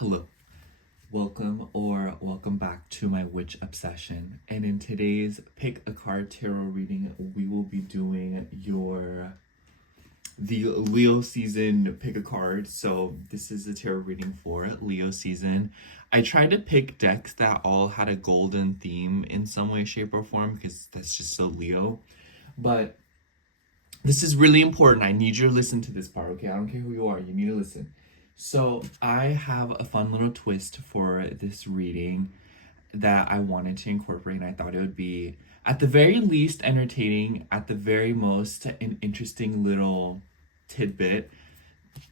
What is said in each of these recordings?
Hello, welcome back to my witch obsession. And in today's pick a card tarot reading, we will be doing the Leo season pick a card. So this is a tarot reading for Leo season. I tried to pick decks that all had a golden theme in some way, shape, or form because that's just so Leo. But this is really important. I need you to listen to this part, okay? I don't care who you are, you need to listen. So I have a fun little twist for this reading that I wanted to incorporate, and I thought it would be, at the very least, entertaining, at the very most, an interesting little tidbit.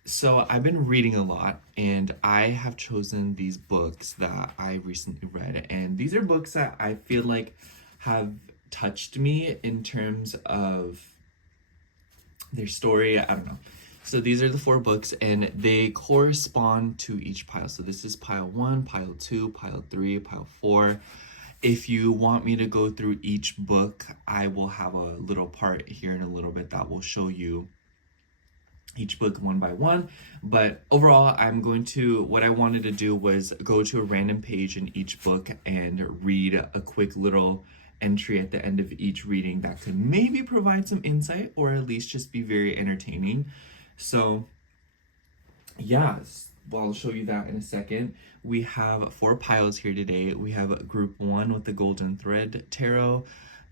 So I've been reading a lot, and I have chosen these books that I recently read, and these are books that I feel like have touched me in terms of their story. I don't know. So these are the 4 books, and they correspond to each pile. So this is pile 1, pile 2, pile 3, pile 4. If you want me to go through each book, I will have a little part here in a little bit that will show you each book one by one. But overall, what I wanted to do was go to a random page in each book and read a quick little entry at the end of each reading that could maybe provide some insight or at least just be very entertaining. So yeah, well, I'll show you that in a second. We have 4 piles here today. We have group 1 with the Golden Thread Tarot,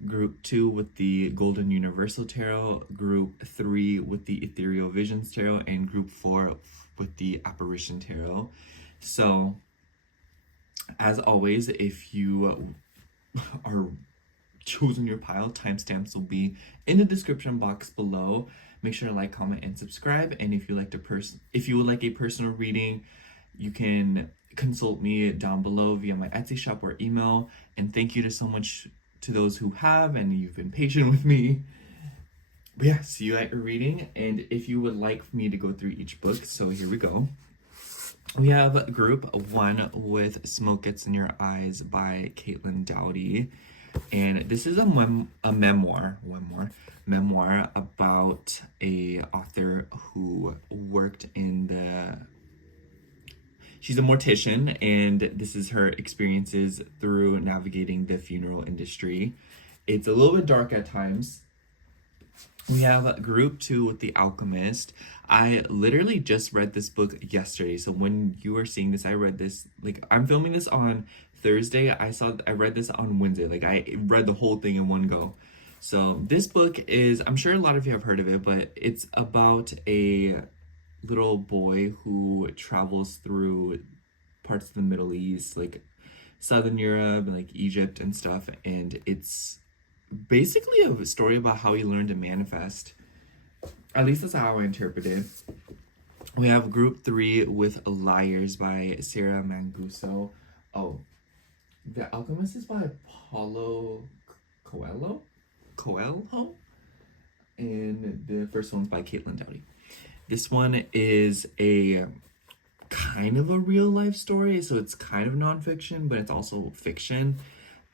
group 2 with the Golden Universal Tarot, group 3 with the Ethereal Visions Tarot, and group 4 with the Apparition Tarot. So as always, if you are choosing your pile, timestamps will be in the description box below. Make sure to like, comment, and subscribe. And if you would like a personal reading, you can consult me down below via my Etsy shop or email. And thank you so much to those who have, and you've been patient with me. But yeah, see you at your reading. And if you would like me to go through each book, so here we go. We have group 1 with Smoke Gets in Your Eyes by Caitlin Doughty. And this is a memoir about a author who worked she's a mortician, and this is her experiences through navigating the funeral industry. It's a little bit dark at times. We have group 2 with The Alchemist. I literally just read this book yesterday. So when you are seeing this, I read this, I'm filming this on Thursday. I read this on Wednesday. I read the whole thing in one go. So this book is, I'm sure a lot of you have heard of it, but it's about a little boy who travels through parts of the Middle East, like Southern Europe, like Egypt and stuff. And it's basically a story about how he learned to manifest. At least that's how I interpret it. We have group 3 with Liars by Sarah Manguso. Oh, The Alchemist is by Paulo Coelho? And the first one's by Caitlin Doughty. This one is a kind of a real life story, so it's kind of nonfiction, but it's also fiction.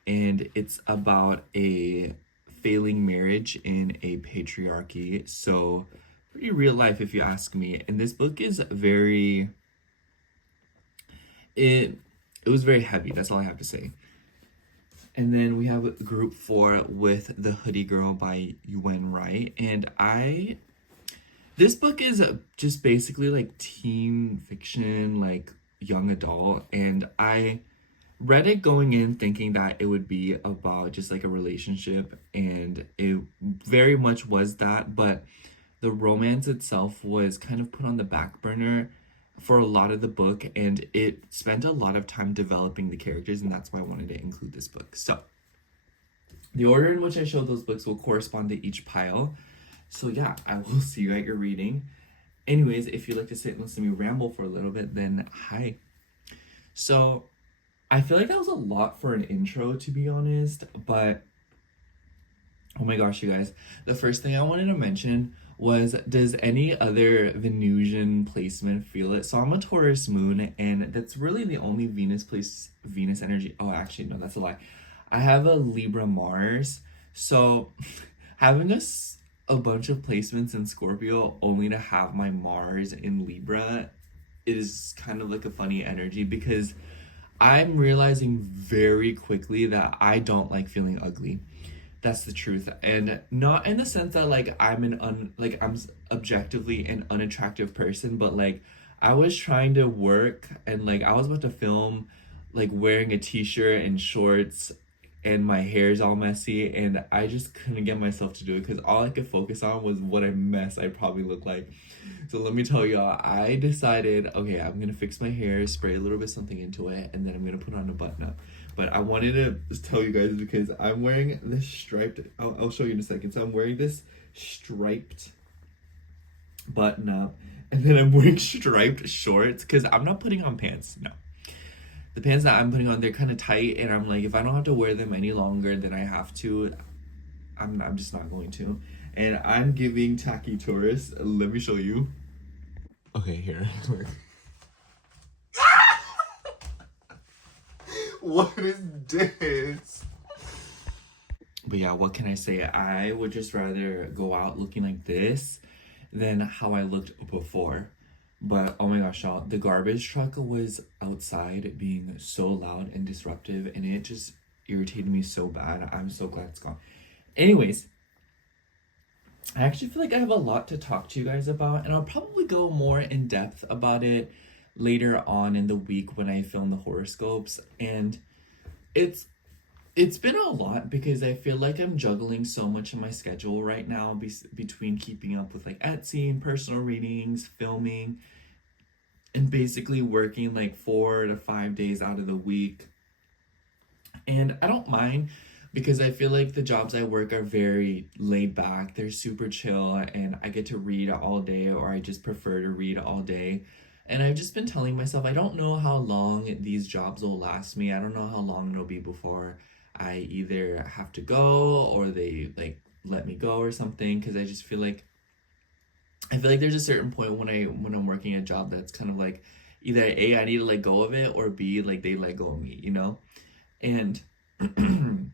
And it's about a failing marriage in a patriarchy. So pretty real life, if you ask me. And this book is it was very heavy. That's all I have to say. And then we have group 4 with The Hoodie Girl by Yuen Wright. And this book is just basically teen fiction, young adult. And I read it going in thinking that it would be about just a relationship, and it very much was that, but the romance itself was kind of put on the back burner for a lot of the book, and it spent a lot of time developing the characters, and that's why I wanted to include this book. So the order in which I show those books will correspond to each pile. So yeah, I will see you at your reading. Anyways, if you'd like to sit and listen to me ramble for a little bit, then hi. So I feel like that was a lot for an intro, to be honest, but oh my gosh, you guys. The first thing I wanted to mention was, does any other Venusian placement feel it? So I'm a Taurus moon, and that's really the only Venus energy. Oh, actually, no, that's a lie. I have a Libra Mars. So having a bunch of placements in Scorpio only to have my Mars in Libra is kind of like a funny energy because I'm realizing very quickly that I don't like feeling ugly. That's the truth. And not in the sense that like I'm objectively an unattractive person, but like I was trying to work and like I was about to film like wearing a t-shirt and shorts and my hair's all messy and I just couldn't get myself to do it because all I could focus on was what a mess I probably look like. So let me tell y'all, I decided, okay, I'm gonna fix my hair, spray a little bit something into it, and then I'm gonna put on a button up. But I wanted to tell you guys because I'm wearing this striped, I'll show you in a second. So I'm wearing this striped button up, and then I'm wearing striped shorts because I'm not putting on pants, no. The pants that I'm putting on, they're kind of tight, and I'm like, if I don't have to wear them any longer than I have to, I'm just not going to. And I'm giving tacky tourist. Let me show you. Okay, here. What is this? But yeah, what can I say? I would just rather go out looking like this than how I looked before. But oh my gosh, y'all, the garbage truck was outside being so loud and disruptive, and it just irritated me so bad. I'm so glad it's gone. Anyways, I actually feel like I have a lot to talk to you guys about, and I'll probably go more in depth about it later on in the week when I film the horoscopes. And it's been a lot because I feel like I'm juggling so much in my schedule right now between keeping up with like Etsy and personal readings, filming, and basically working like 4 to 5 days out of the week. And I don't mind because I feel like the jobs I work are very laid back. They're super chill and I get to read all day, or I just prefer to read all day. And I've just been telling myself, I don't know how long these jobs will last me. I don't know how long it'll be before I either have to go or they like let me go or something. Cause I just feel like there's a certain point when I'm working a job that's kind of like either A, I need to let go of it, or B, like they let go of me, you know? And I'm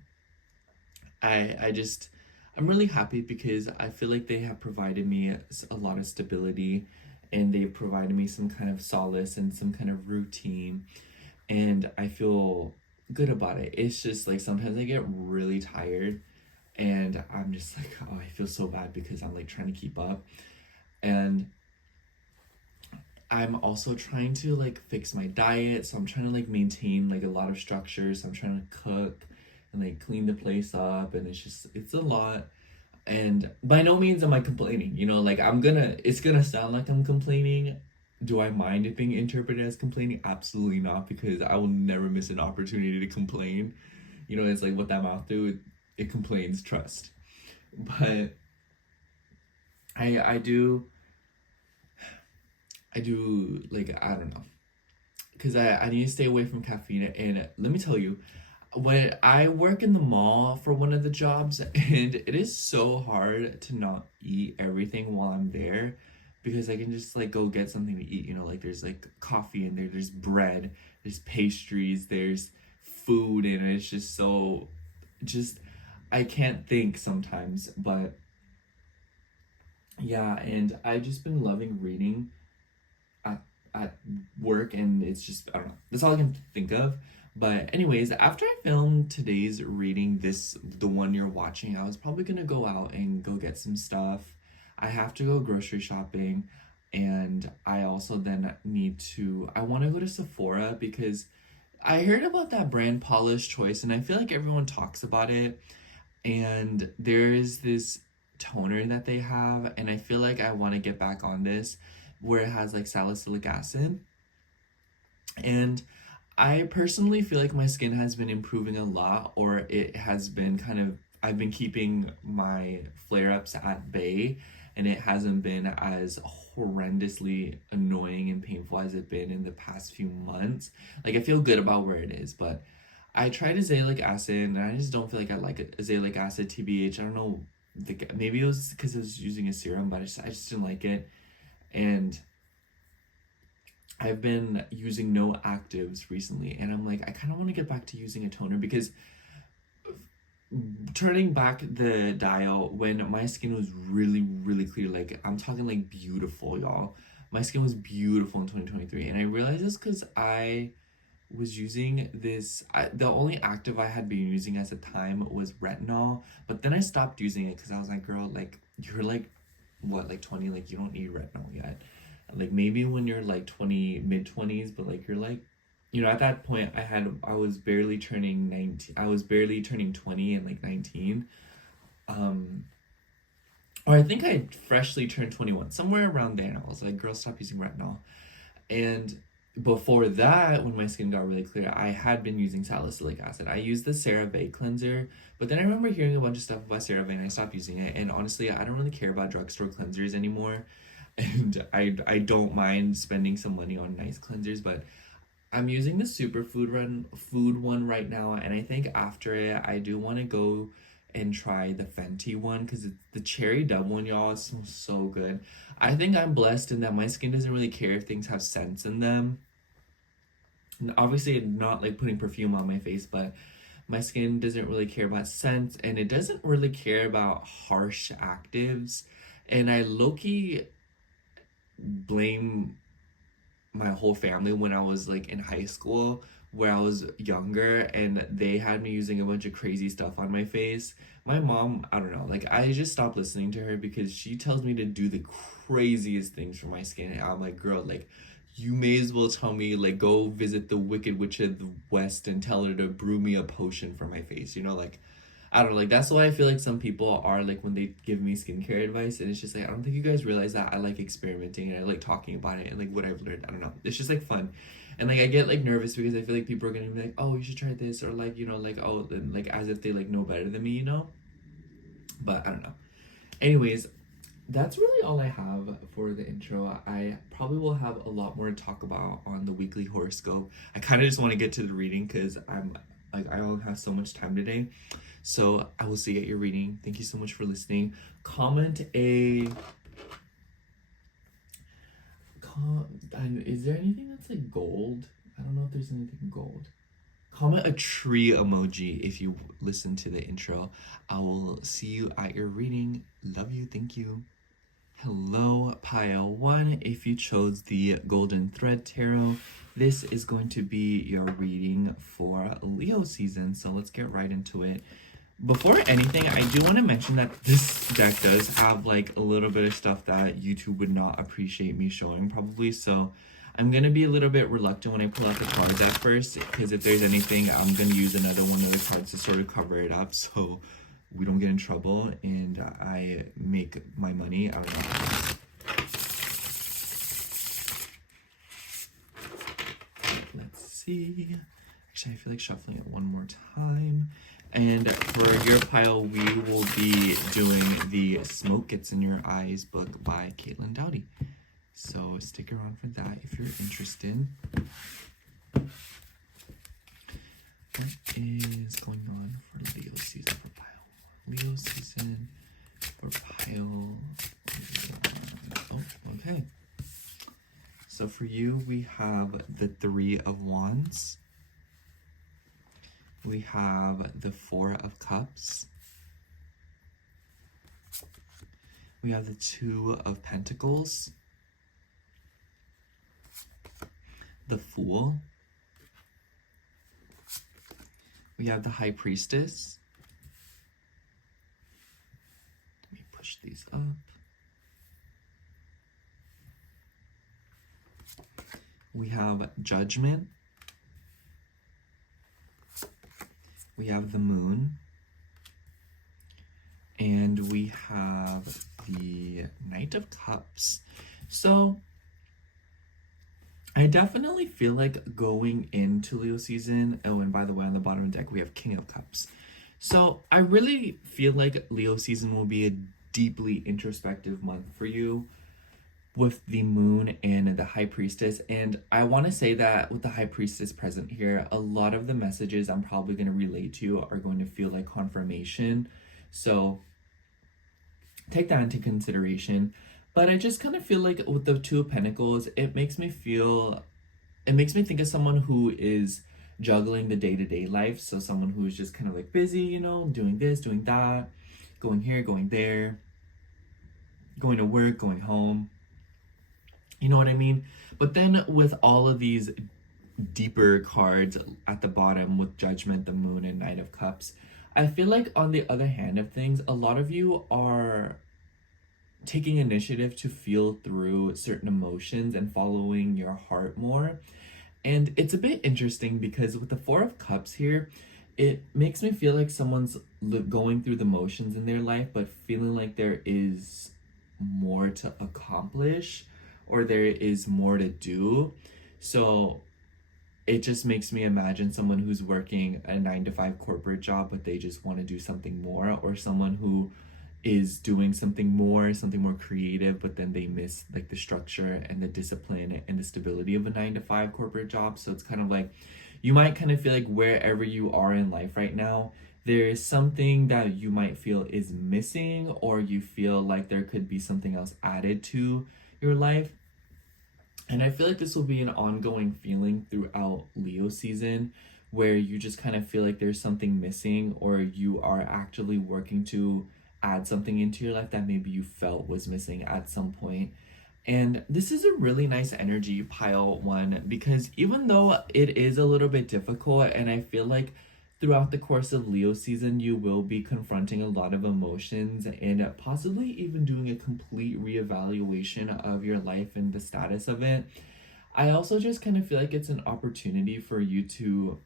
really happy because I feel like they have provided me a lot of stability, and they've provided me some kind of solace and some kind of routine, and I feel good about it. It's just like sometimes I get really tired and I'm just like, oh, I feel so bad because I'm like trying to keep up. And I'm also trying to like fix my diet, so I'm trying to like maintain like a lot of structure. So I'm trying to cook and like clean the place up, and it's a lot. And by no means am I complaining, you know, like it's gonna sound like I'm complaining. Do I mind it being interpreted as complaining? Absolutely not, because I will never miss an opportunity to complain. You know, it's like what that mouth do, it complains, trust. But I do like, I don't know, because I need to stay away from caffeine. And let me tell you, when I work in the mall for one of the jobs, and it is so hard to not eat everything while I'm there, because I can just like go get something to eat, you know, like there's like coffee in there's bread, there's pastries, there's food, and it's just so, just, I can't think sometimes. But yeah, and I've just been loving reading at work, and it's just, I don't know, that's all I can think of. But anyways, after I filmed today's reading, the one you're watching, I was probably gonna go out and go get some stuff. I have to go grocery shopping, and I also then I want to go to Sephora because I heard about that brand Paula's Choice, and I feel like everyone talks about it. And there is this toner that they have, and I feel like I want to get back on this, where it has like salicylic acid. And I personally feel like my skin has been improving a lot, or it has been I've been keeping my flare-ups at bay, and it hasn't been as horrendously annoying and painful as it's been in the past few months. Like, I feel good about where it is, but I tried azelaic acid, and I just don't feel like I like it. Azelaic acid, TBH, I don't know, maybe it was because I was using a serum, but I just didn't like it. And I've been using no actives recently, and I'm like, I kind of want to get back to using a toner, because turning back the dial when my skin was really, really clear, like I'm talking like beautiful, y'all, my skin was beautiful in 2023. And I realized this because I was using this, the only active I had been using at the time was retinol, but then I stopped using it because I was like, girl, like, you're like, what, like 20, like, you don't need retinol yet. Like, maybe when you're like 20, mid-20s, but like, you're like, you know, at that point, I was barely turning 19, I was barely turning 20 and like 19. Or I think I had freshly turned 21, somewhere around there. And I was like, girl, stop using retinol. And before that, when my skin got really clear, I had been using salicylic acid. I used the CeraVe cleanser, but then I remember hearing a bunch of stuff about CeraVe and I stopped using it. And honestly, I don't really care about drugstore cleansers anymore. And I don't mind spending some money on nice cleansers, but I'm using the food one right now, and I think after it, I do want to go and try the Fenty one because the cherry dub one, y'all, it smells so good. I think I'm blessed in that my skin doesn't really care if things have scents in them. And obviously, not like putting perfume on my face, but my skin doesn't really care about scents, and it doesn't really care about harsh actives. And I low-key blame my whole family when I was like in high school, where I was younger and they had me using a bunch of crazy stuff on my face. My mom, I don't know, like I just stopped listening to her because she tells me to do the craziest things for my skin. And I'm like, girl, like you may as well tell me like go visit the Wicked Witch of the West and tell her to brew me a potion for my face, you know, like I don't know, like that's why I feel like some people are like when they give me skincare advice, and it's just like I don't think you guys realize that I like experimenting and I like talking about it and like what I've learned. I don't know, it's just like fun, and like I get like nervous because I feel like people are gonna be like, oh, you should try this, or like, you know, like, oh, then like as if they like know better than me, you know. But I don't know. Anyways, that's really all I have for the intro. I probably will have a lot more to talk about on the weekly horoscope. I kind of just want to get to the reading because I'm like I only have so much time today. So I will see you at your reading. Thank you so much for listening. Is there anything that's like gold? I don't know if there's anything gold. Comment a tree emoji if you listen to the intro. I will see you at your reading. Love you. Thank you. Hello, pile 1. If you chose the Golden Thread Tarot, this is going to be your reading for Leo season. So let's get right into it. Before anything, I do want to mention that this deck does have like a little bit of stuff that YouTube would not appreciate me showing probably. So I'm going to be a little bit reluctant when I pull out the cards at first, because if there's anything, I'm going to use another one of the cards to sort of cover it up so we don't get in trouble and I make my money out of it. Let's see. Actually, I feel like shuffling it one more time. And for your pile, we will be doing the Smoke Gets in Your Eyes book by Caitlin Dowdy. So stick around for that if you're interested. What is going on for Leo season for pile 1? Leo season for pile 1. Oh, okay. So for you, we have the 3 of Wands. We have the 4 of Cups. We have the 2 of Pentacles. The Fool. We have the High Priestess. Let me push these up. We have Judgment. We have the Moon, and we have the Knight of Cups. So I definitely feel like going into Leo season, oh, and by the way, on the bottom of the deck, we have King of Cups. So I really feel like Leo season will be a deeply introspective month for you with the Moon and the High Priestess. And I want to say that with the High Priestess present here, a lot of the messages I'm probably going to relate to are going to feel like confirmation. So take that into consideration. But I just kind of feel like with the 2 of Pentacles, it makes me think of someone who is juggling the day-to-day life. So someone who is just kind of like busy, you know, doing this, doing that, going here, going there, going to work, going home. You know what I mean? But then with all of these deeper cards at the bottom with Judgment, the Moon, and Knight of Cups, I feel like on the other hand of things, a lot of you are taking initiative to feel through certain emotions and following your heart more. And it's a bit interesting because with the Four of Cups here, it makes me feel like someone's going through the motions in their life, but feeling like there is more to accomplish or there is more to do. So it just makes me imagine someone who's working a 9 to 5 corporate job, but they just want to do something more, or someone who is doing something more creative, but then they miss like the structure and the discipline and the stability of a 9 to 5 corporate job. So it's kind of like you might kind of feel like wherever you are in life right now, there is something that you might feel is missing, or you feel like there could be something else added to your life. And I feel like this will be an ongoing feeling throughout Leo season, where you just kind of feel like there's something missing, or you are actually working to add something into your life that maybe you felt was missing at some point. And this is a really nice energy, pile one, because even though it is a little bit difficult, and I feel like throughout the course of Leo season, you will be confronting a lot of emotions and possibly even doing a complete reevaluation of your life and the status of it. I also just kind of feel like it's an opportunity for you to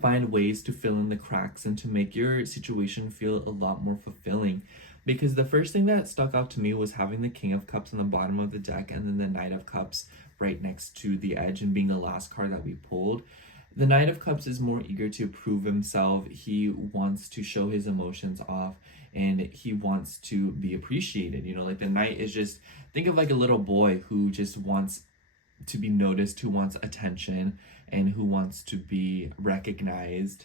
find ways to fill in the cracks and to make your situation feel a lot more fulfilling. Because the first thing that stuck out to me was having the King of Cups on the bottom of the deck and then the Knight of Cups right next to the edge and being the last card that we pulled. The Knight of Cups is more eager to prove himself. He wants to show his emotions off and he wants to be appreciated. You know, like the Knight is just, think of like a little boy who just wants to be noticed, who wants attention, and who wants to be recognized.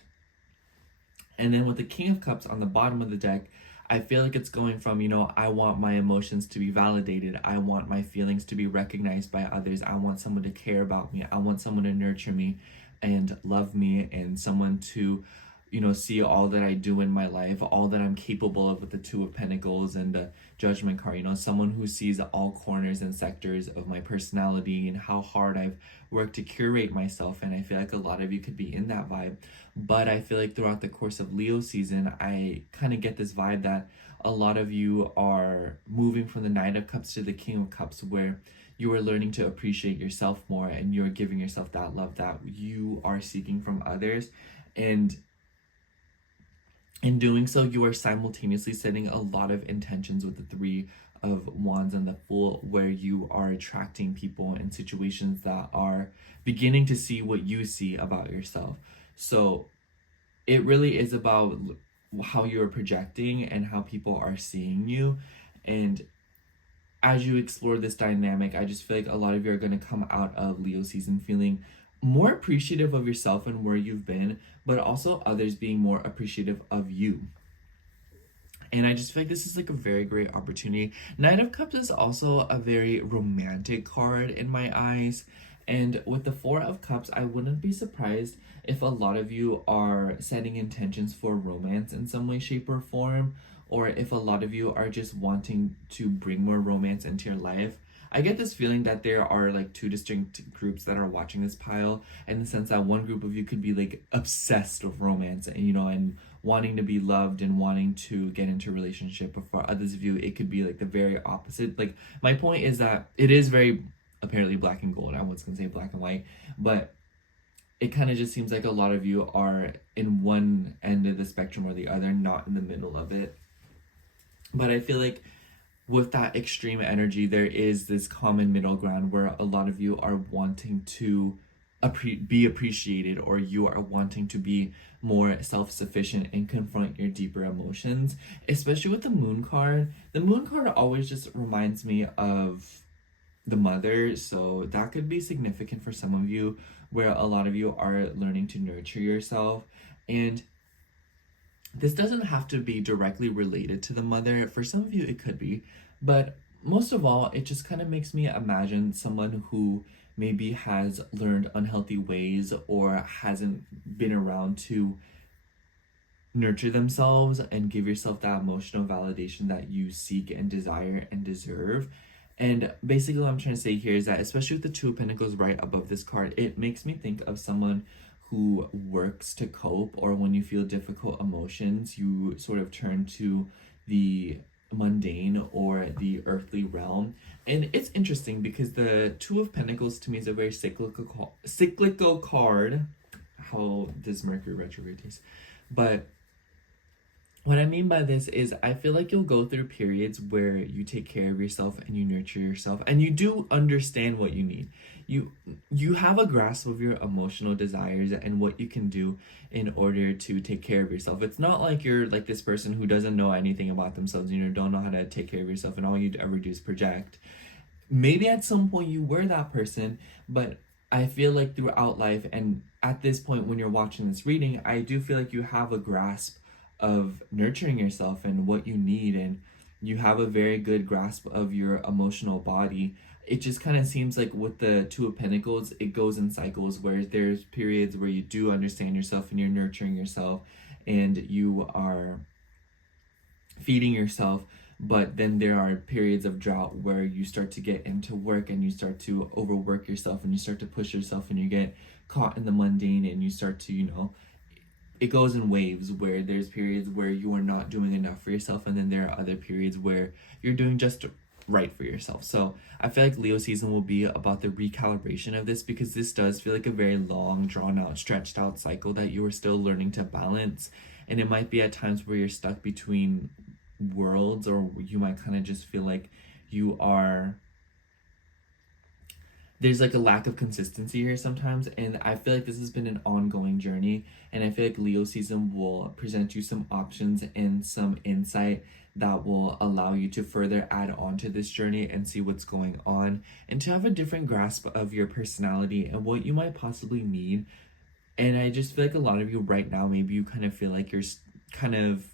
And then with the King of Cups on the bottom of the deck, I feel like it's going from, you know, I want my emotions to be validated. I want my feelings to be recognized by others. I want someone to care about me. I want someone to nurture me and love me, and someone to, you know, see all that I do in my life, all that I'm capable of with the Two of Pentacles and the Judgment card. You know, someone who sees all corners and sectors of my personality and how hard I've worked to curate myself. And I feel like a lot of you could be in that vibe. But I feel like throughout the course of Leo season, I kind of get this vibe that a lot of you are moving from the Knight of Cups to the King of Cups, where you are learning to appreciate yourself more and you're giving yourself that love that you are seeking from others. And in doing so, you are simultaneously setting a lot of intentions with the Three of Wands and the Fool, where you are attracting people and situations that are beginning to see what you see about yourself. So it really is about how you're projecting and how people are seeing you. And as you explore this dynamic, I just feel like a lot of you are going to come out of Leo season feeling more appreciative of yourself and where you've been, but also others being more appreciative of you. And I just feel like this is like a very great opportunity. Knight of Cups is also a very romantic card in my eyes. And with the Four of Cups, I wouldn't be surprised if a lot of you are setting intentions for romance in some way, shape, or form, or if a lot of you are just wanting to bring more romance into your life. I get this feeling that there are like two distinct groups that are watching this pile, in the sense that one group of you could be like obsessed with romance and, you know, and wanting to be loved and wanting to get into a relationship. But for others of you, it could be like the very opposite. Like, my point is that it is very apparently black and gold. I was gonna say black and white, but it kind of just seems like a lot of you are in one end of the spectrum or the other, not in the middle of it. But I feel like with that extreme energy, there is this common middle ground where a lot of you are wanting to be appreciated, or you are wanting to be more self-sufficient and confront your deeper emotions. Especially with the Moon card. The Moon card always just reminds me of the mother, so that could be significant for some of you, where a lot of you are learning to nurture yourself. And this doesn't have to be directly related to the mother. For some of you, it could be. But most of all, it just kind of makes me imagine someone who maybe has learned unhealthy ways or hasn't been around to nurture themselves and give yourself that emotional validation that you seek and desire and deserve. And basically what I'm trying to say here is that, especially with the Two of Pentacles right above this card, it makes me think of someone who works to cope, or when you feel difficult emotions, you sort of turn to the mundane or the earthly realm. And it's interesting because the Two of Pentacles to me is a very cyclical card. How does Mercury retrograde taste? But what I mean by this is I feel like you'll go through periods where you take care of yourself and you nurture yourself and you do understand what you need. You have a grasp of your emotional desires and what you can do in order to take care of yourself. It's not like you're like this person who doesn't know anything about themselves, don't know how to take care of yourself, and all you ever do is project. Maybe at some point you were that person, but I feel like throughout life and at this point when you're watching this reading, I do feel like you have a grasp of nurturing yourself and what you need, and you have a very good grasp of your emotional body. It just kind of seems like with the Two of Pentacles, it goes in cycles where there's periods where you do understand yourself and you're nurturing yourself and you are feeding yourself, but then there are periods of drought where you start to get into work and you start to overwork yourself and you start to push yourself and you get caught in the mundane and you start to, it goes in waves where there's periods where you are not doing enough for yourself, and then there are other periods where you're doing just right for yourself. So I feel like Leo season will be about the recalibration of this, because this does feel like a very long, drawn out, stretched out cycle that you are still learning to balance. And it might be at times where you're stuck between worlds, or you might kind of just feel like there's like a lack of consistency here sometimes. And I feel like this has been an ongoing journey, and I feel like Leo season will present you some options and some insight that will allow you to further add on to this journey and see what's going on, and to have a different grasp of your personality and what you might possibly need. And I just feel like a lot of you right now, maybe you kind of feel like you're kind of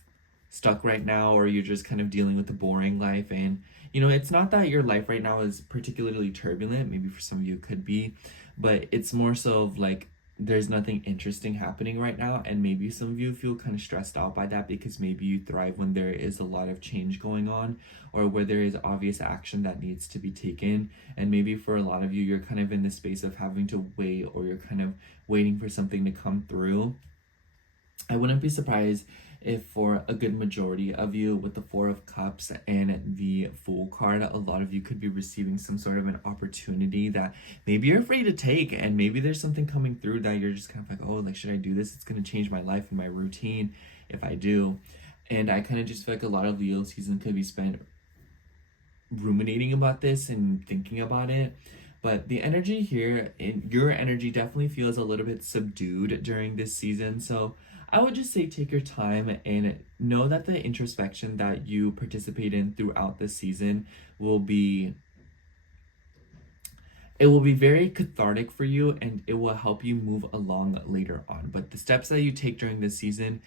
stuck right now, or you're just kind of dealing with the boring life. And it's not that your life right now is particularly turbulent, maybe for some of you it could be, but it's more so of like there's nothing interesting happening right now. And maybe some of you feel kind of stressed out by that, because maybe you thrive when there is a lot of change going on, or where there is obvious action that needs to be taken. And maybe for a lot of you, you're kind of in the space of having to wait, or you're kind of waiting for something to come through. I wouldn't be surprised if for a good majority of you, with the Four of Cups and the Fool card, a lot of you could be receiving some sort of an opportunity that maybe you're afraid to take, and maybe there's something coming through that you're just kind of like, oh, like, should I do this? It's going to change my life and my routine if I do. And I kind of just feel like a lot of Leo season could be spent ruminating about this and thinking about it. But the energy here, your energy definitely feels a little bit subdued during this season. So I would just say take your time and know that the introspection that you participate in throughout this season will be very cathartic for you, and it will help you move along later on. But the steps that you take during this season,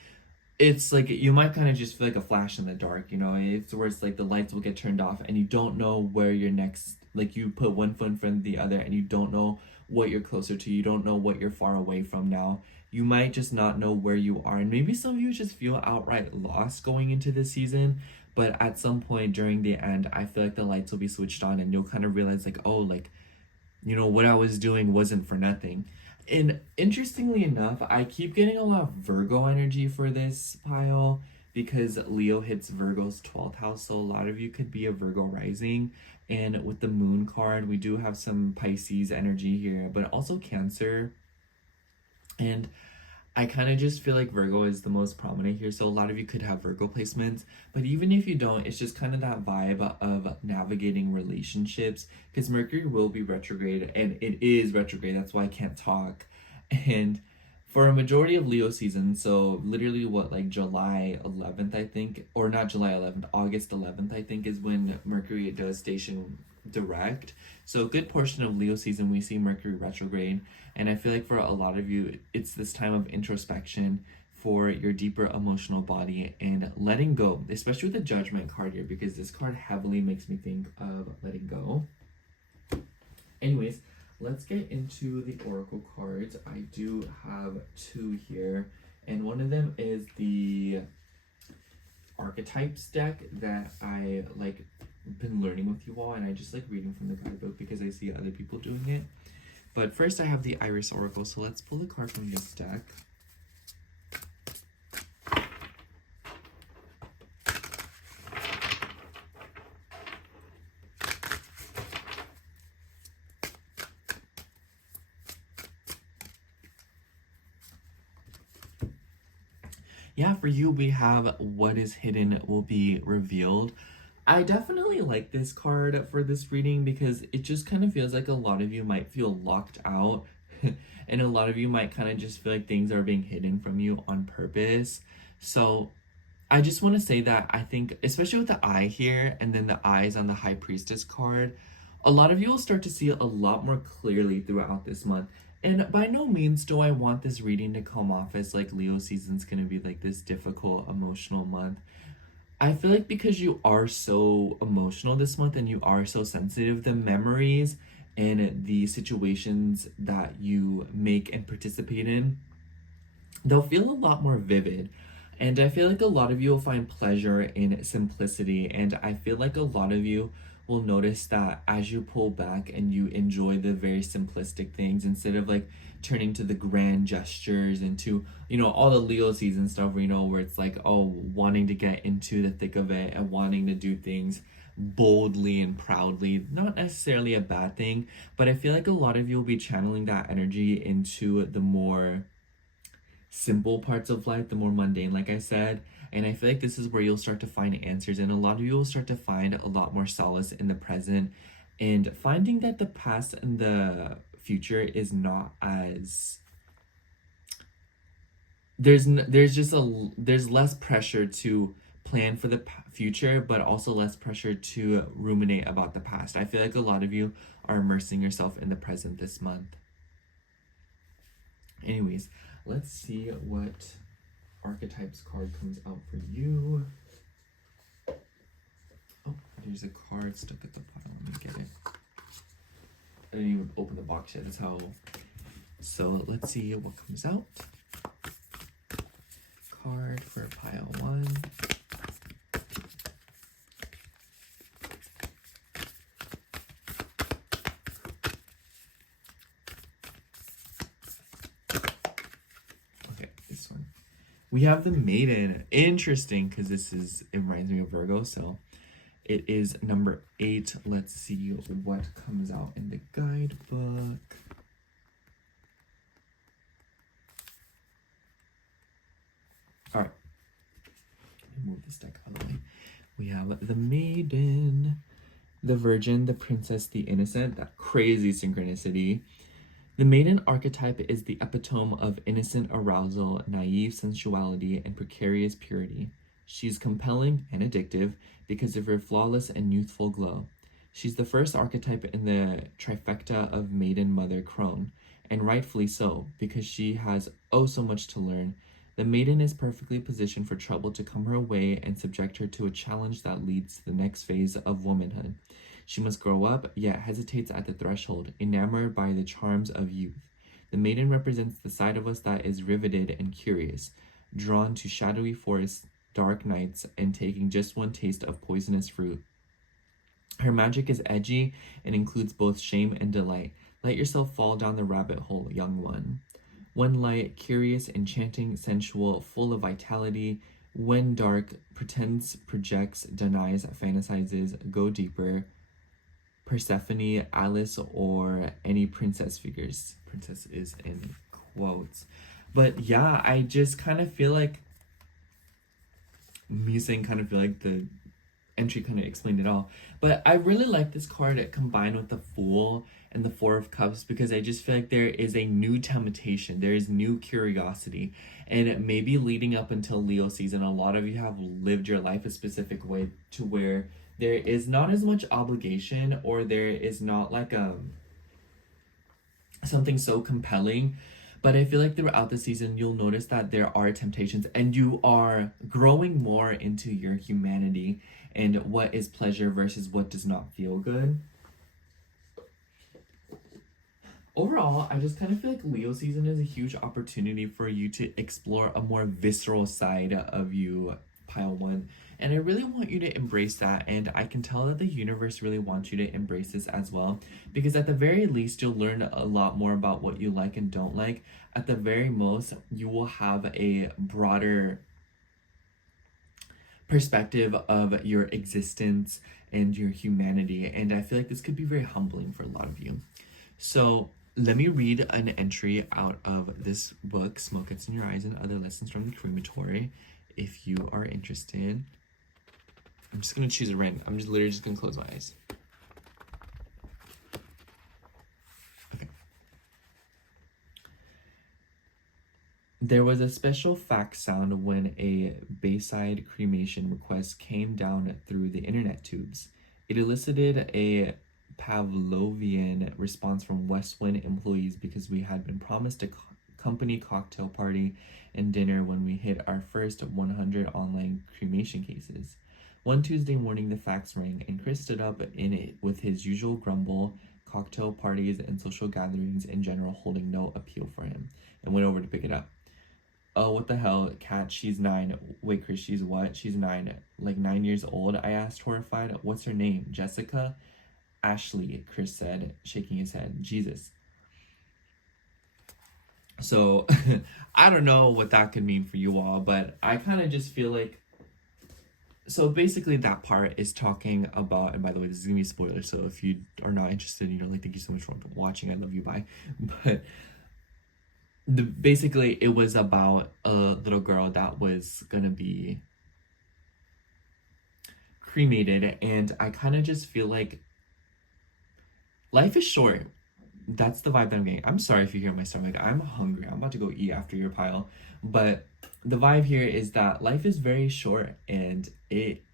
it's like you might kind of just feel like a flash in the dark, it's where it's like the lights will get turned off and you don't know where your next, like you put one foot in front of the other and you don't know what you're closer to, you don't know what you're far away from now. You might just not know where you are, and maybe some of you just feel outright lost going into this season. But at some point during the end, I feel like the lights will be switched on and you'll kind of realize like, oh, like, what I was doing wasn't for nothing. And interestingly enough, I keep getting a lot of Virgo energy for this pile, because Leo hits Virgo's 12th house. So a lot of you could be a Virgo rising. And with the Moon card, we do have some Pisces energy here, but also Cancer. And I kind of just feel like Virgo is the most prominent here. So a lot of you could have Virgo placements, but even if you don't, it's just kind of that vibe of navigating relationships, because Mercury will be retrograde, and it is retrograde. That's why I can't talk. And for a majority of Leo season, so literally like July 11th, I think, or not July 11th, August 11th, I think, is when Mercury does station direct. So a good portion of Leo season, we see Mercury retrograde. And I feel like for a lot of you, it's this time of introspection for your deeper emotional body and letting go, especially with the Judgment card here, because this card heavily makes me think of letting go. Anyways, let's get into the Oracle cards. I do have two here, and one of them is the Archetypes deck that I like been learning with you all, and I just like reading from the guidebook because I see other people doing it. But first I have the Iris Oracle, so let's pull a card from this deck. Yeah, for you, we have what is hidden will be revealed. I definitely like this card for this reading because it just kind of feels like a lot of you might feel locked out and a lot of you might kind of just feel like things are being hidden from you on purpose. So I just want to say that I think, especially with the eye here and then the eyes on the High Priestess card, a lot of you will start to see it a lot more clearly throughout this month. And by no means do I want this reading to come off as like Leo season's going to be like this difficult emotional month. I feel like because you are so emotional this month and you are so sensitive, the memories and the situations that you make and participate in, they'll feel a lot more vivid. And I feel like a lot of you will find pleasure in simplicity. And I feel like a lot of you will notice that as you pull back and you enjoy the very simplistic things instead of like turning to the grand gestures and to, you know, all the Leo season stuff, you know, where it's like, oh, wanting to get into the thick of it and wanting to do things boldly and proudly, not necessarily a bad thing, but I feel like a lot of you will be channeling that energy into the more simple parts of life, the more mundane, like I said. And I feel like this is where you'll start to find answers, and a lot of you will start to find a lot more solace in the present and finding that the past and the future is not as there's less pressure to plan for the future, but also less pressure to ruminate about the past. I feel like a lot of you are immersing yourself in the present this month. Anyways, let's see what archetypes card comes out for you. Oh, there's a card stuck at the bottom. Let me get it. I didn't even open the box yet. That's how. So let's see what comes out. Card for pile 1. Okay, this one. We have the Maiden. Interesting, because it reminds me of Virgo, so it is number 8. Let's see what comes out in the guidebook. All right. Move this deck out of the way. We have the Maiden, the Virgin, the Princess, the Innocent. That crazy synchronicity. The Maiden archetype is the epitome of innocent arousal, naive sensuality, and precarious purity. She's compelling and addictive because of her flawless and youthful glow. She's the first archetype in the trifecta of Maiden Mother Crone, and rightfully so, because she has oh so much to learn. The Maiden is perfectly positioned for trouble to come her way and subject her to a challenge that leads to the next phase of womanhood. She must grow up, yet hesitates at the threshold, enamored by the charms of youth. The Maiden represents the side of us that is riveted and curious, drawn to shadowy forests, dark nights, and taking just one taste of poisonous fruit. Her magic is edgy and includes both shame and delight. Let yourself fall down the rabbit hole, young one. When light, curious, enchanting, sensual, full of vitality. When dark, pretends, projects, denies, fantasizes, go deeper. Persephone, Alice, or any princess figures. Princess is in quotes. But yeah, I just kind of feel like me saying kind of feel like the entry kind of explained it all. But I really like this card combined with the Fool and the Four of Cups because I just feel like there is a new temptation. There is new curiosity. And maybe leading up until Leo season, a lot of you have lived your life a specific way to where there is not as much obligation, or there is not like something so compelling. But I feel like throughout the season, you'll notice that there are temptations and you are growing more into your humanity and what is pleasure versus what does not feel good. Overall, I just kind of feel like Leo season is a huge opportunity for you to explore a more visceral side of you pile 1. And I really want you to embrace that, and I can tell that the universe really wants you to embrace this as well, because at the very least, you'll learn a lot more about what you like and don't like. At the very most, you will have a broader perspective of your existence and your humanity, and I feel like this could be very humbling for a lot of you. So let me read an entry out of this book, Smoke Gets in Your Eyes and Other Lessons from the Crematory, if you are interested. I'm just gonna choose a random. I'm just literally just gonna close my eyes. Okay. There was a special fax sound when a Bayside cremation request came down through the internet tubes. It elicited a Pavlovian response from West Wind employees because we had been promised a company cocktail party and dinner when we hit our first 100 online cremation cases. One Tuesday morning, the fax rang, and Chris stood up in it with his usual grumble, cocktail parties and social gatherings in general holding no appeal for him, and went over to pick it up. Oh, what the hell, Kat, she's 9. Wait, Chris, she's what? She's 9. Like 9 years old? I asked, horrified. What's her name? Jessica? Ashley, Chris said, shaking his head. Jesus. So, I don't know what that could mean for you all, but I kind of just feel like, so basically that part is talking about, and by the way, this is gonna be a spoiler, so if you are not interested, you know, like, thank you so much for watching, I love you, bye. But basically it was about a little girl that was gonna be cremated, and I kind of just feel like life is short. That's the vibe that I'm getting. I'm sorry if you hear my stomach. I'm hungry. I'm about to go eat after your pile. But the vibe here is that life is very short, and it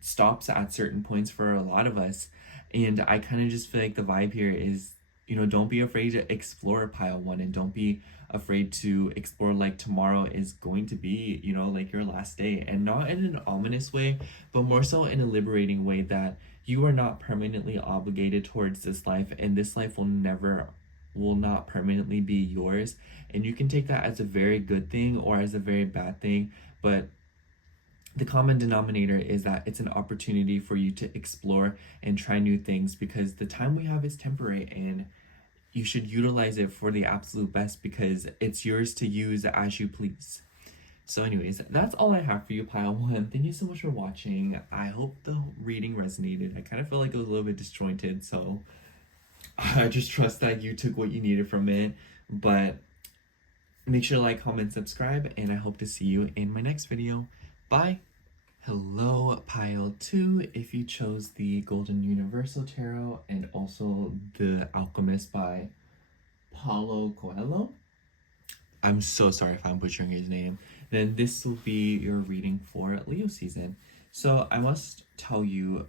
stops at certain points for a lot of us. And I kind of just feel like the vibe here is, you know, don't be afraid to explore pile 1, and don't be afraid to explore like tomorrow is going to be, you know, like your last day, and not in an ominous way, but more so in a liberating way, that you are not permanently obligated towards this life, and this life will not permanently be yours, and you can take that as a very good thing or as a very bad thing, but the common denominator is that it's an opportunity for you to explore and try new things, because the time we have is temporary, and you should utilize it for the absolute best, because it's yours to use as you please. So anyways, that's all I have for you, pile 1. Thank you so much for watching. I hope the reading resonated. I kind of felt like it was a little bit disjointed, so I just trust that you took what you needed from it. But make sure to like, comment, subscribe, and I hope to see you in my next video. Bye! Hello, pile 2, if you chose the Golden Universal Tarot and also the Alchemist by Paulo Coelho. I'm so sorry if I'm butchering his name. Then this will be your reading for Leo season. So I must tell you,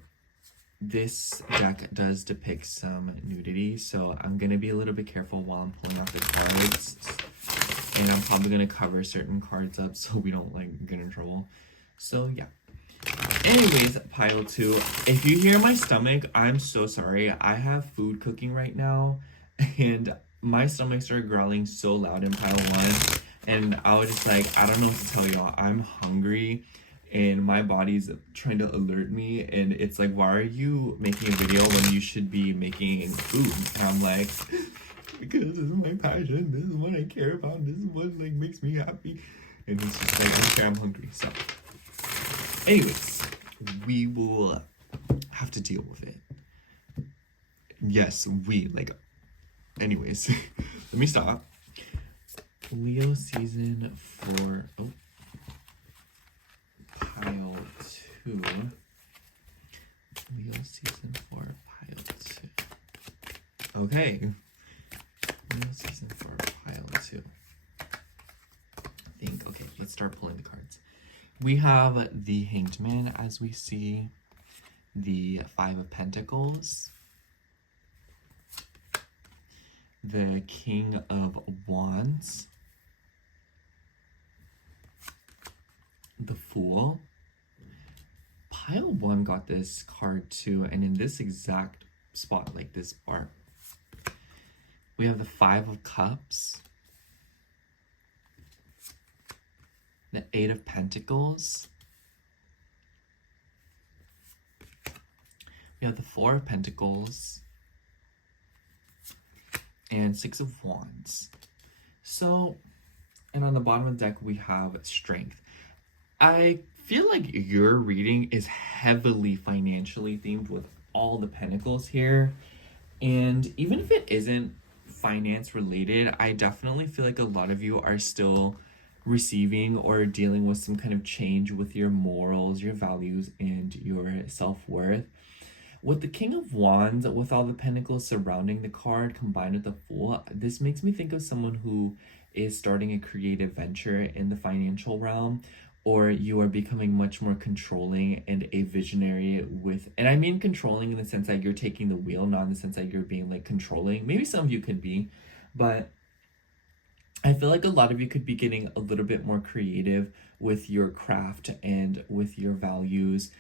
this deck does depict some nudity, so I'm going to be a little bit careful while I'm pulling out the cards. And I'm probably going to cover certain cards up so we don't like get in trouble. So yeah. Anyways, pile 2, if you hear my stomach, I'm so sorry. I have food cooking right now, and my stomach started growling so loud in pile 1, and I was just like, I don't know what to tell y'all. I'm hungry, and my body's trying to alert me, and it's like, why are you making a video when you should be making food? And I'm like, because this is my passion, this is what I care about, this is what like makes me happy. And it's just like, okay, I'm hungry. So anyways, we will have to deal with it. Yes, anyways, let me stop. Leo season 4, pile 2. Leo season 4, pile 2. Okay. Leo season 4, pile 2. Okay, let's start pulling the cards. We have the Hanged Man, as we see, the 5 of Pentacles, the King of Wands, the Fool. Pile 1 got this card too, and in this exact spot, like this part. We have the 5 of Cups, the 8 of Pentacles, We have the Four of Pentacles and Six of Wands. So, and on the bottom of the deck, we have Strength. I feel like your reading is heavily financially themed with all the pentacles here. And even if it isn't finance related, I definitely feel like a lot of you are still receiving or dealing with some kind of change with your morals, your values, and your self-worth. With the King of Wands, with all the pentacles surrounding the card combined with the Fool, this makes me think of someone who is starting a creative venture in the financial realm, or you are becoming much more controlling and a visionary with, and I mean controlling in the sense that you're taking the wheel, not in the sense that you're being like controlling. Maybe some of you could be, but I feel like a lot of you could be getting a little bit more creative with your craft and with your values,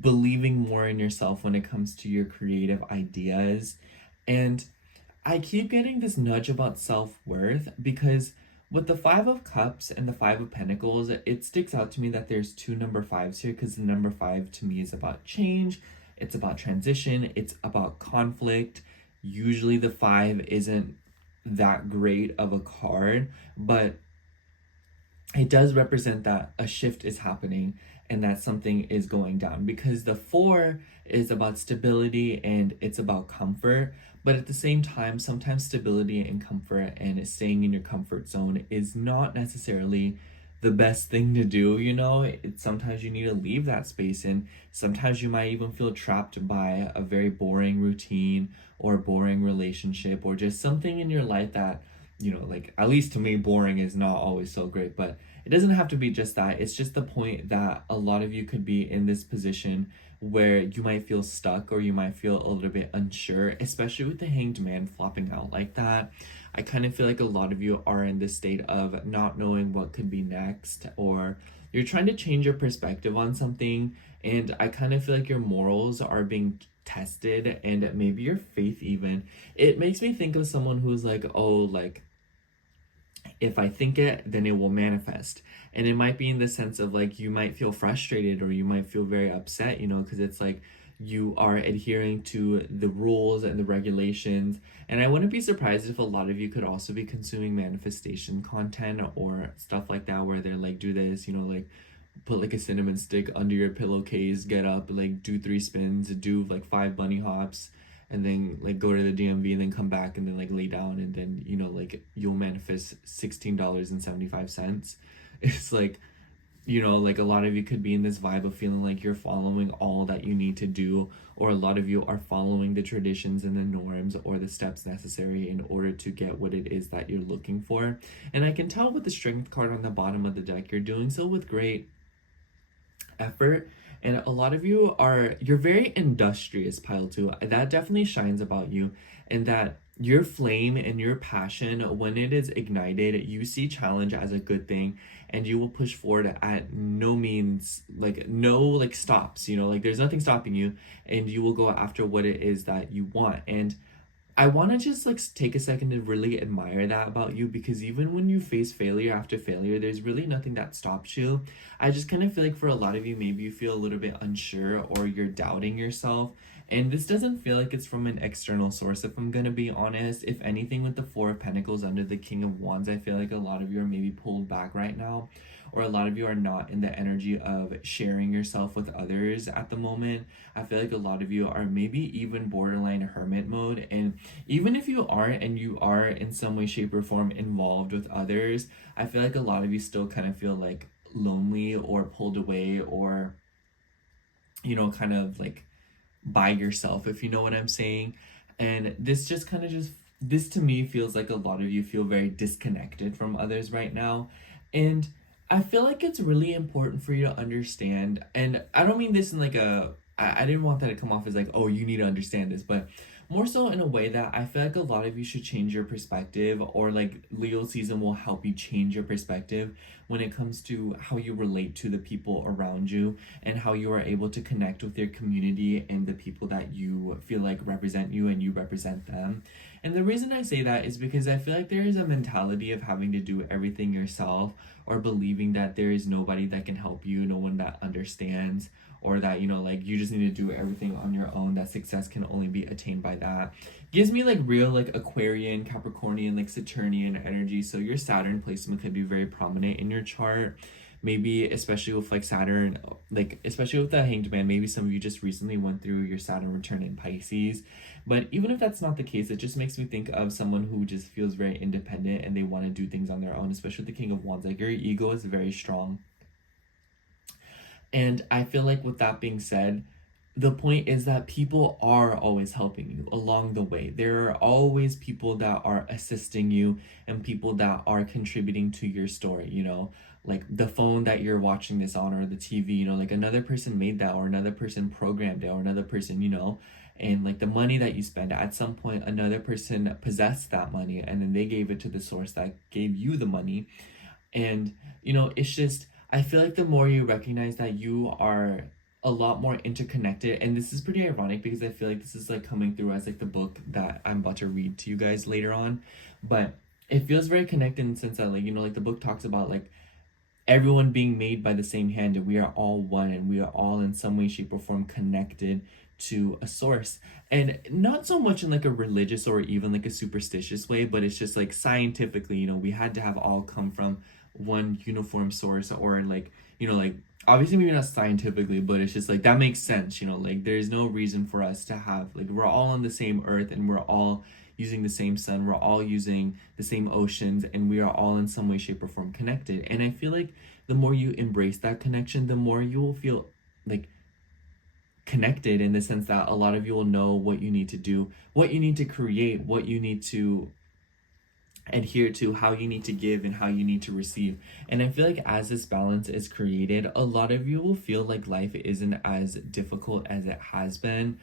believing more in yourself when it comes to your creative ideas. And I keep getting this nudge about self-worth because with the Five of Cups and the Five of Pentacles, it sticks out to me that there's two number fives here, because the number five to me is about change, it's about transition, it's about conflict. Usually the five isn't that great of a card, but it does represent that a shift is happening and that something is going down, because the four is about stability and it's about comfort. But at the same time, sometimes stability and comfort and staying in your comfort zone is not necessarily the best thing to do. Sometimes you need to leave that space, and sometimes you might even feel trapped by a very boring routine or a boring relationship or just something in your life that, like, at least to me, boring is not always so great. But it doesn't have to be just that. It's just the point that a lot of you could be in this position where you might feel stuck or you might feel a little bit unsure, especially with the Hanged Man flopping out like that. I kind of feel like a lot of you are in this state of not knowing what could be next, or you're trying to change your perspective on something, and I kind of feel like your morals are being tested, and maybe your faith even. It makes me think of someone who's like, oh, like, if I think it, then it will manifest. And it might be in the sense of like, you might feel frustrated or you might feel very upset, because it's like you are adhering to the rules and the regulations. And I wouldn't be surprised if a lot of you could also be consuming manifestation content or stuff like that, where they're like, do this, like put like a cinnamon stick under your pillowcase, get up, like do 3 spins, do like 5 bunny hops, and then like go to the DMV and then come back and then like lay down, and then like you'll manifest $16.75. It's like, like a lot of you could be in this vibe of feeling like you're following all that you need to do, or a lot of you are following the traditions and the norms or the steps necessary in order to get what it is that you're looking for. And I can tell with the Strength card on the bottom of the deck, you're doing so with great effort. And a lot of you you're very industrious, pile 2. That definitely shines about you, and that your flame and your passion, when it is ignited, you see challenge as a good thing, and you will push forward at no means, like no like stops, like there's nothing stopping you, and you will go after what it is that you want. And I want to just like take a second to really admire that about you, because even when you face failure after failure, there's really nothing that stops you. I just kind of feel like for a lot of you, maybe you feel a little bit unsure or you're doubting yourself. And this doesn't feel like it's from an external source, if I'm going to be honest. If anything, with the Four of Pentacles under the King of Wands, I feel like a lot of you are maybe pulled back right now, or a lot of you are not in the energy of sharing yourself with others at the moment. I feel like a lot of you are maybe even borderline hermit mode. And even if you aren't, and you are in some way, shape, or form involved with others, I feel like a lot of you still kind of feel like lonely or pulled away, or, kind of like by yourself, if you know what I'm saying. And this this to me feels like a lot of you feel very disconnected from others right now. And I feel like it's really important for you to understand, and I don't mean this in like I didn't want that to come off as like, oh, you need to understand this, but more so in a way that I feel like a lot of you should change your perspective, or like Leo season will help you change your perspective when it comes to how you relate to the people around you, and how you are able to connect with your community and the people that you feel like represent you and you represent them. And the reason I say that is because I feel like there is a mentality of having to do everything yourself, or believing that there is nobody that can help you, no one that understands, or that, you know, like you just need to do everything on your own, that success can only be attained by that. Gives me like real like Aquarian, Capricornian, like Saturnian energy. So your Saturn placement could be very prominent in your chart. Maybe especially with like Saturn, like especially with the Hanged Man, maybe some of you just recently went through your Saturn return in Pisces. But even if that's not the case, it just makes me think of someone who just feels very independent and they want to do things on their own, especially with the King of Wands. Like your ego is very strong. And I feel like with that being said, the point is that people are always helping you along the way. There are always people that are assisting you and people that are contributing to your story, you know, like the phone that you're watching this on, or the TV, you know, like another person made that, or another person programmed it, or another person, you know, and like the money that you spend, at some point another person possessed that money and then they gave it to the source that gave you the money. And you know, it's just, I feel like the more you recognize that you are a lot more interconnected, and this is pretty ironic because I feel like this is like coming through as like the book that I'm about to read to you guys later on, but it feels very connected in the sense that, like, you know, like the book talks about like everyone being made by the same hand, and we are all one, and we are all in some way, shape, or form connected to a source. And not so much in like a religious or even like a superstitious way, but it's just like scientifically, you know, we had to have all come from one uniform source, or like, you know, like obviously maybe not scientifically, but it's just like that makes sense, you know, like there's no reason for us to have, like, we're all on the same earth and we're all using the same sun, we're all using the same oceans, and we are all in some way, shape, or form connected. And I feel like the more you embrace that connection, the more you will feel like connected, in the sense that a lot of you will know what you need to do, what you need to create, what you need to adhere to, how you need to give, and how you need to receive. And I feel like as this balance is created, a lot of you will feel like life isn't as difficult as it has been,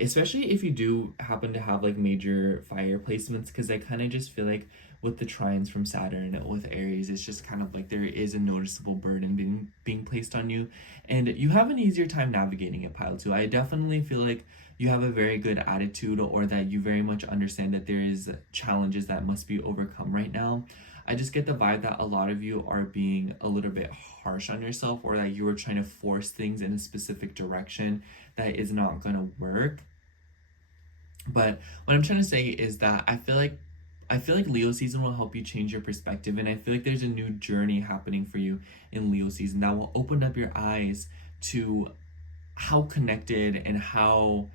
especially if you do happen to have like major fire placements, because I kind of just feel like with the trines from Saturn with Aries, it's just kind of like there is a noticeable burden being placed on you, and you have an easier time navigating it, Pile 2. I definitely feel like you have a very good attitude, or that you very much understand that there is challenges that must be overcome right now. I just get the vibe that a lot of you are being a little bit harsh on yourself, or that you are trying to force things in a specific direction that is not going to work. But what I'm trying to say is that I feel like Leo season will help you change your perspective, and I feel like there's a new journey happening for you in Leo season that will open up your eyes to how connected and how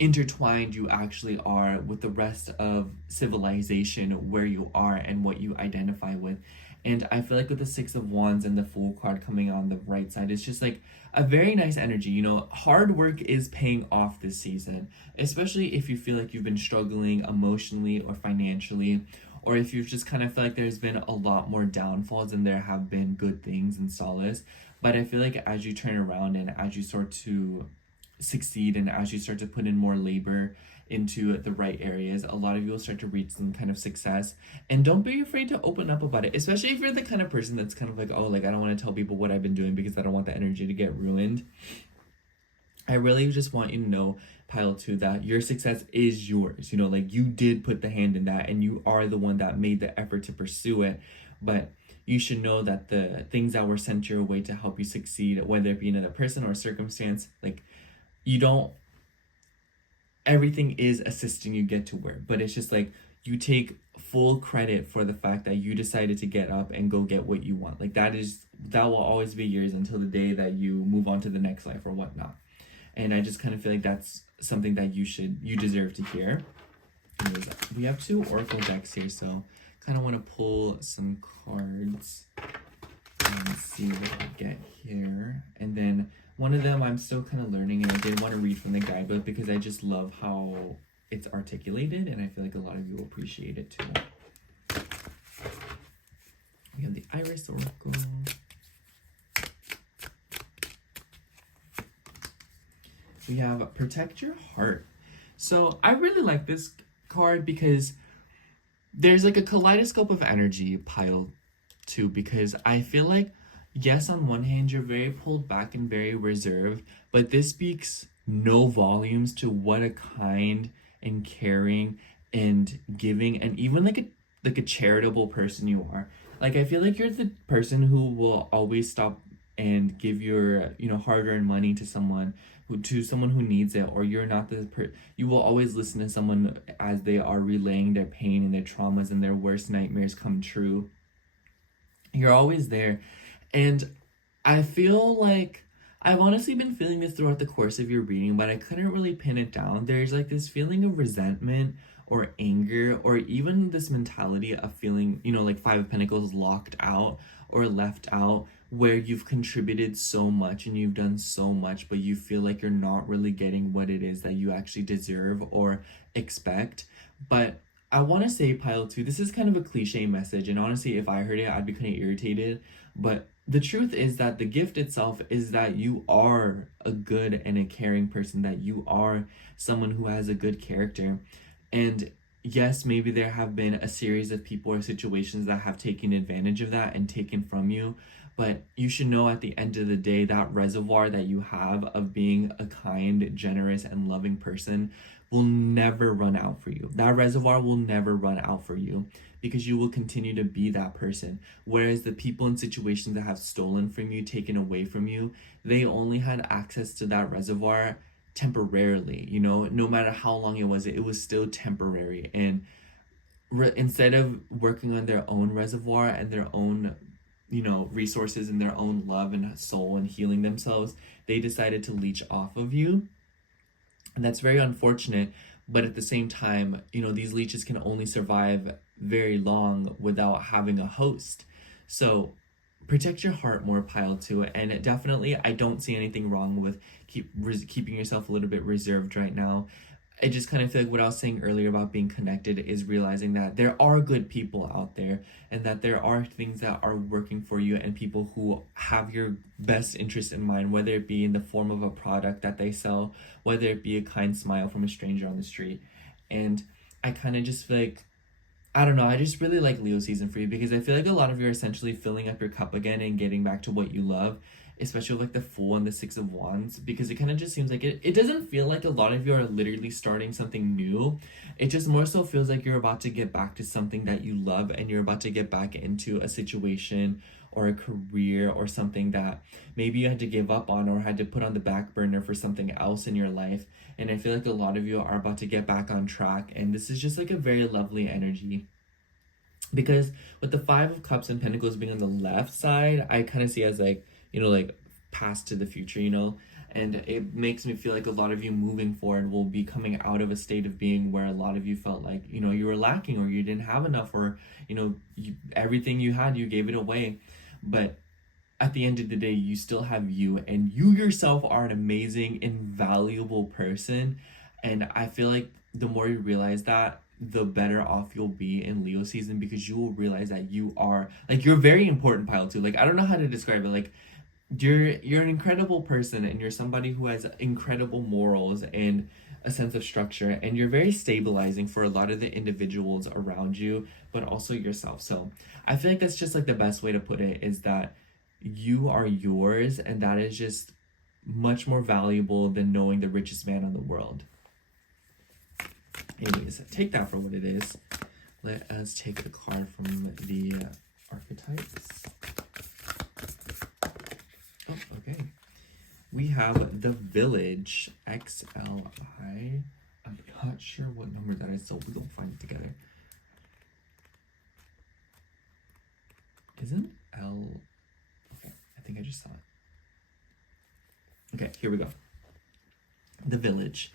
intertwined you actually are with the rest of civilization, where you are and what you identify with. And I feel like with the Six of Wands and the Fool card coming on the right side, it's just like a very nice energy. You know, hard work is paying off this season, especially if you feel like you've been struggling emotionally or financially, or if you've just kind of feel like there's been a lot more downfalls and there have been good things and solace. But I feel like as you turn around and as you start to succeed, and as you start to put in more labor into the right areas, a lot of you will start to reach some kind of success. And don't be afraid to open up about it, especially if you're the kind of person that's kind of like, oh, like I don't want to tell people what I've been doing because I don't want the energy to get ruined. I really just want you to know, Pile 2, that your success is yours. You know, like you did put the hand in that, and you are the one that made the effort to pursue it. But you should know that the things that were sent your way to help you succeed, whether it be another person or a circumstance, like you don't, everything is assisting you get to where, but it's just like you take full credit for the fact that you decided to get up and go get what you want. Like that will always be yours until the day that you move on to the next life or whatnot. And I just kind of feel like that's something that you deserve to hear. Anyways, we have 2 oracle decks here, so kind of want to pull some cards and see what we get here. And then one of them I'm still kind of learning, and I did want to read from the guidebook because I just love how it's articulated, and I feel like a lot of you will appreciate it too. We have the Iris Oracle. We have Protect Your Heart. So I really like this card because there's like a kaleidoscope of energy, Pile 2, because I feel like, yes, on one hand, you're very pulled back and very reserved, but this speaks no volumes to what a kind and caring and giving, and even like a charitable person you are. Like, I feel like you're the person who will always stop and give your, hard-earned money to someone who needs it, or you're not you will always listen to someone as they are relaying their pain and their traumas and their worst nightmares come true. You're always there. And I feel like I've honestly been feeling this throughout the course of your reading, but I couldn't really pin it down. There's like this feeling of resentment or anger, or even this mentality of feeling, like Five of Pentacles, locked out or left out, where you've contributed so much and you've done so much, but you feel like you're not really getting what it is that you actually deserve or expect. But I want to say, Pile 2, this is kind of a cliche message, and honestly, if I heard it, I'd be kind of irritated. But the truth is that the gift itself is that you are a good and a caring person, that you are someone who has a good character. And yes, maybe there have been a series of people or situations that have taken advantage of that and taken from you. But you should know, at the end of the day, that reservoir that you have of being a kind, generous, and loving person will never run out for you. That reservoir will never run out for you, because you will continue to be that person. Whereas the people and situations that have stolen from you, taken away from you, they only had access to that reservoir temporarily. No matter how long it was still temporary. And instead of working on their own reservoir and their own resources and their own love and soul and healing themselves, they decided to leech off of you. And that's very unfortunate. But at the same time, these leeches can only survive very long without having a host. So protect your heart more, Pile 2. And definitely, I don't see anything wrong with keeping yourself a little bit reserved right now. I just kind of feel like what I was saying earlier about being connected is realizing that there are good people out there, and that there are things that are working for you, and people who have your best interest in mind, whether it be in the form of a product that they sell, whether it be a kind smile from a stranger on the street. And I kind of just feel like, I don't know, I just really like Leo season for you, because I feel like a lot of you are essentially filling up your cup again and getting back to what you love, especially with like the Fool and the Six of Wands, because it kind of just seems like it doesn't feel like a lot of you are literally starting something new. It just more so feels like you're about to get back to something that you love, and you're about to get back into a situation or a career or something that maybe you had to give up on or had to put on the back burner for something else in your life. And I feel like a lot of you are about to get back on track, and this is just like a very lovely energy. Because with the Five of Cups and Pentacles being on the left side, I kind of see as like, like past to the future, and it makes me feel like a lot of you moving forward will be coming out of a state of being where a lot of you felt like, you were lacking, or you didn't have enough, or, everything you had, you gave it away. But at the end of the day, you still have you, and you yourself are an amazing, invaluable person. And I feel like the more you realize that, the better off you'll be in Leo season, because you will realize that you are, like, you're very important, Pile 2. Like, I don't know how to describe it. Like, you're an incredible person, and you're somebody who has incredible morals and a sense of structure, and you're very stabilizing for a lot of the individuals around you, but also yourself. So I feel like that's just like the best way to put it, is that you are yours, and that is just much more valuable than knowing the richest man in the world. Anyways, take that for what it is. Let us take a card from the archetypes. Oh, okay. We have the Village, XLI. I'm not sure what number that is, so we're going to find it together. Isn't L... Okay, I think I just saw it. Okay, here we go. The Village.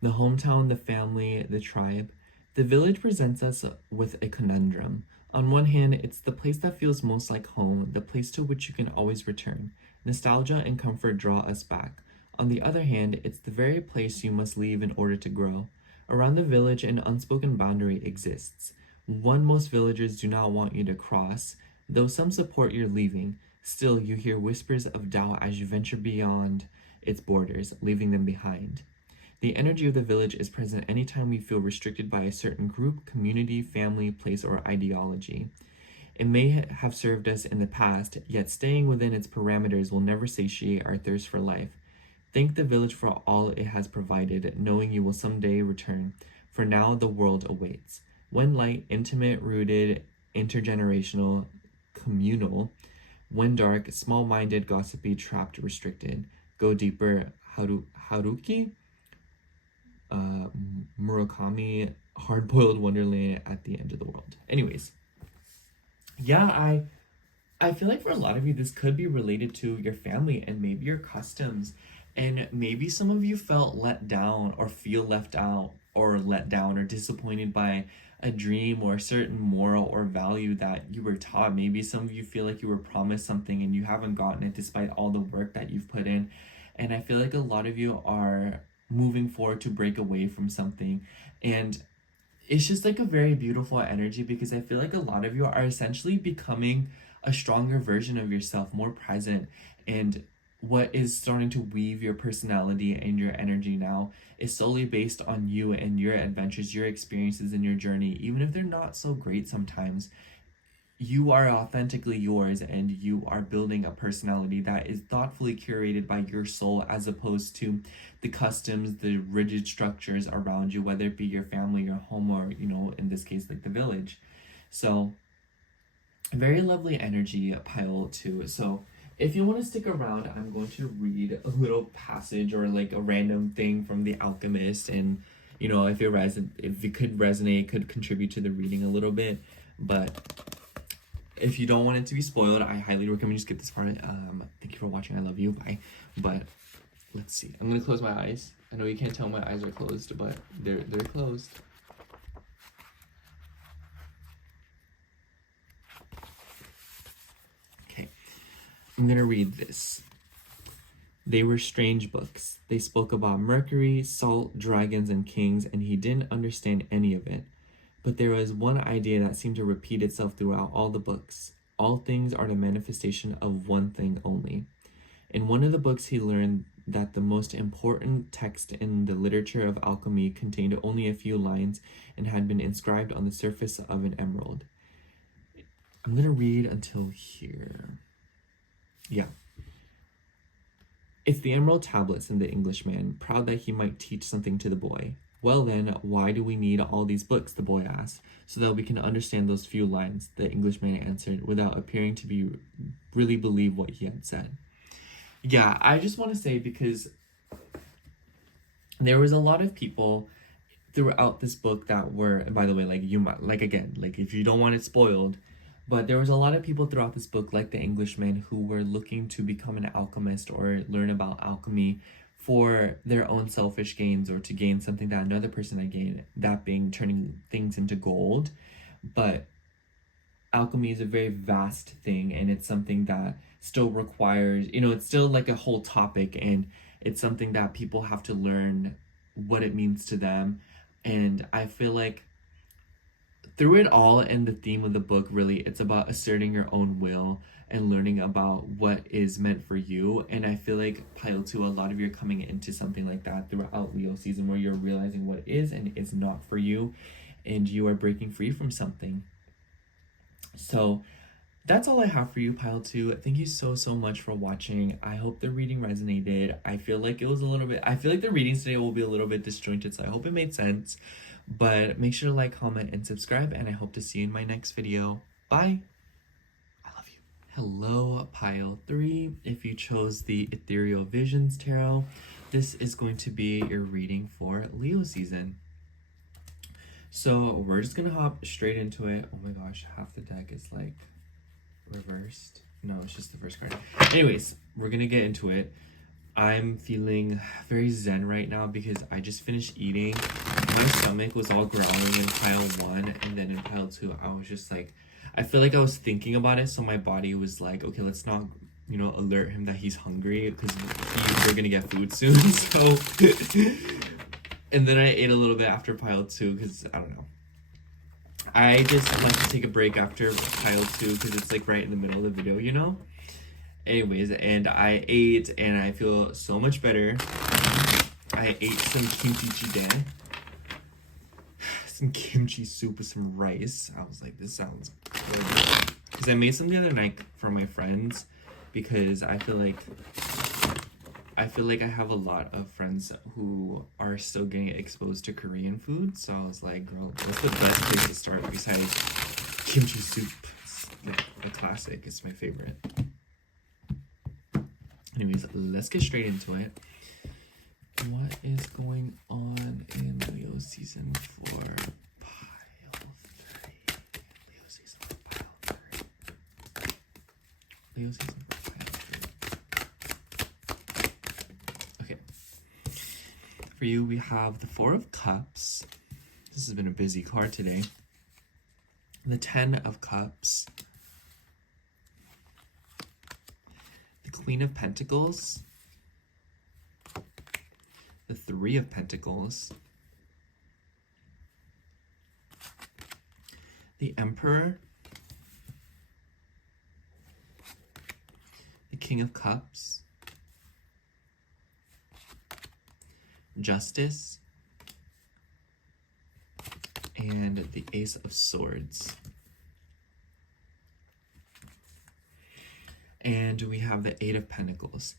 The hometown, the family, the tribe. The village presents us with a conundrum. On one hand, it's the place that feels most like home, the place to which you can always return. Nostalgia and comfort draw us back. On the other hand, it's the very place you must leave in order to grow. Around the village, an unspoken boundary exists. One most villagers do not want you to cross, though some support your leaving. Still, you hear whispers of doubt as you venture beyond its borders, leaving them behind. The energy of the village is present anytime we feel restricted by a certain group, community, family, place, or ideology. It may have served us in the past, yet staying within its parameters will never satiate our thirst for life. Thank the village for all it has provided, knowing you will someday return. For now, the world awaits. When light, intimate, rooted, intergenerational, communal. When dark, small-minded, gossipy, trapped, restricted. Go deeper, Haruki, Murakami, hard-boiled wonderland at the end of the world. Anyways, yeah, I feel like for a lot of you, this could be related to your family and maybe your customs. And maybe some of you felt let down or feel left out or let down or disappointed by a dream or a certain moral or value that you were taught. Maybe some of you feel like you were promised something and you haven't gotten it despite all the work that you've put in. And I feel like a lot of you are moving forward to break away from something. And it's just like a very beautiful energy because I feel like a lot of you are essentially becoming a stronger version of yourself, more present. And what is starting to weave your personality and your energy now is solely based on you and your adventures, your experiences, and your journey. Even if they're not so great sometimes, you are authentically yours and you are building a personality that is thoughtfully curated by your soul as opposed to the customs, the rigid structures around you, whether it be your family, your home, or, you know, in this case, like the village. So, very lovely energy, pile 2. So, if you want to stick around, I'm going to read a little passage or like a random thing from The Alchemist, and you know, if it could resonate, could contribute to the reading a little bit. But if you don't want it to be spoiled, I highly recommend you skip this part. Thank you for watching. I love you. Bye. But let's see. I'm gonna close my eyes. I know you can't tell my eyes are closed, but they're closed. Okay. I'm gonna read this. They were strange books. They spoke about Mercury, salt, dragons, and kings, and he didn't understand any of it. But there was one idea that seemed to repeat itself throughout all the books. All things are the manifestation of one thing only. In one of the books, he learned that the most important text in the literature of alchemy contained only a few lines and had been inscribed on the surface of an emerald. I'm going to read until here. Yeah. It's the emerald tablets, said the Englishman, proud that he might teach something to the boy. Well then, why do we need all these books, the boy asked, so that we can understand those few lines, the Englishman answered, without appearing to really believe what he had said. Yeah, I just want to say, because there was a lot of people throughout this book that were, and by the way, like, you might, like, again, like, if you don't want it spoiled, but there was a lot of people throughout this book, like the Englishman, who were looking to become an alchemist or learn about alchemy for their own selfish gains or to gain something that another person had gained, that being turning things into gold. But alchemy is a very vast thing, and it's something that still requires, you know, it's still like a whole topic, and it's something that people have to learn what it means to them. And I feel like through it all, and the theme of the book, really, it's about asserting your own will and learning about what is meant for you. And I feel like pile 2, a lot of you are coming into something like that throughout Leo season, where you're realizing what is and is not for you, and you are breaking free from something. So that's all I have for you, pile 2. Thank you so much for watching. I hope the reading resonated. I feel like the readings today will be a little bit disjointed, so I hope it made sense. But make sure to like, comment, and subscribe, and I hope to see you in my next video. Bye! I love you. Hello, pile 3. If you chose the Ethereal Visions Tarot, this is going to be your reading for Leo season. So we're just gonna hop straight into it. Oh my gosh, half the deck is like reversed. No, it's just the first card. Anyways, we're gonna get into it. I'm feeling very zen right now because I just finished eating. My stomach was all growling in pile 1, and then in pile 2, I was just like, I feel like I was thinking about it, so my body was like, okay, let's not, you know, alert him that he's hungry because we're gonna get food soon. So, and then I ate a little bit after pile 2 because I don't know. I just like to take a break after pile 2 because it's like right in the middle of the video, you know? Anyways, and I ate and I feel so much better. I ate some kimchi jjigae, some kimchi soup with some rice. I was like, this sounds good. Because I made some the other night for my friends because I feel like I feel like I have a lot of friends who are still getting exposed to Korean food, so I was like, girl, what's the best place to start besides kimchi soup? It's a classic. It's my favorite. Anyways, let's get straight into it. What is going on in Leo season for pile 3? Leo season for pile 3. Leo season for pile 3. Okay. For you, we have the Four of Cups. This has been a busy card today. The 10 of Cups. The Queen of Pentacles. The Three of Pentacles, the Emperor, the King of Cups, Justice, and the Ace of Swords. And we have the Eight of Pentacles.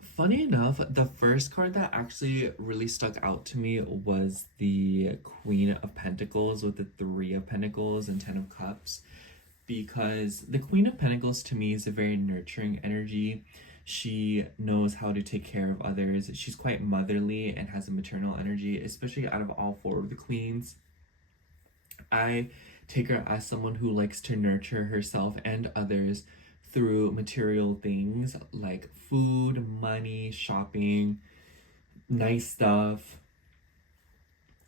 Funny enough, the first card that actually really stuck out to me was the Queen of Pentacles with the Three of Pentacles and 10 of Cups, because the Queen of Pentacles to me is a very nurturing energy. She knows how to take care of others. She's quite motherly and has a maternal energy, especially out of all four of the queens. I take her as someone who likes to nurture herself and others through material things like food, money, shopping, nice stuff.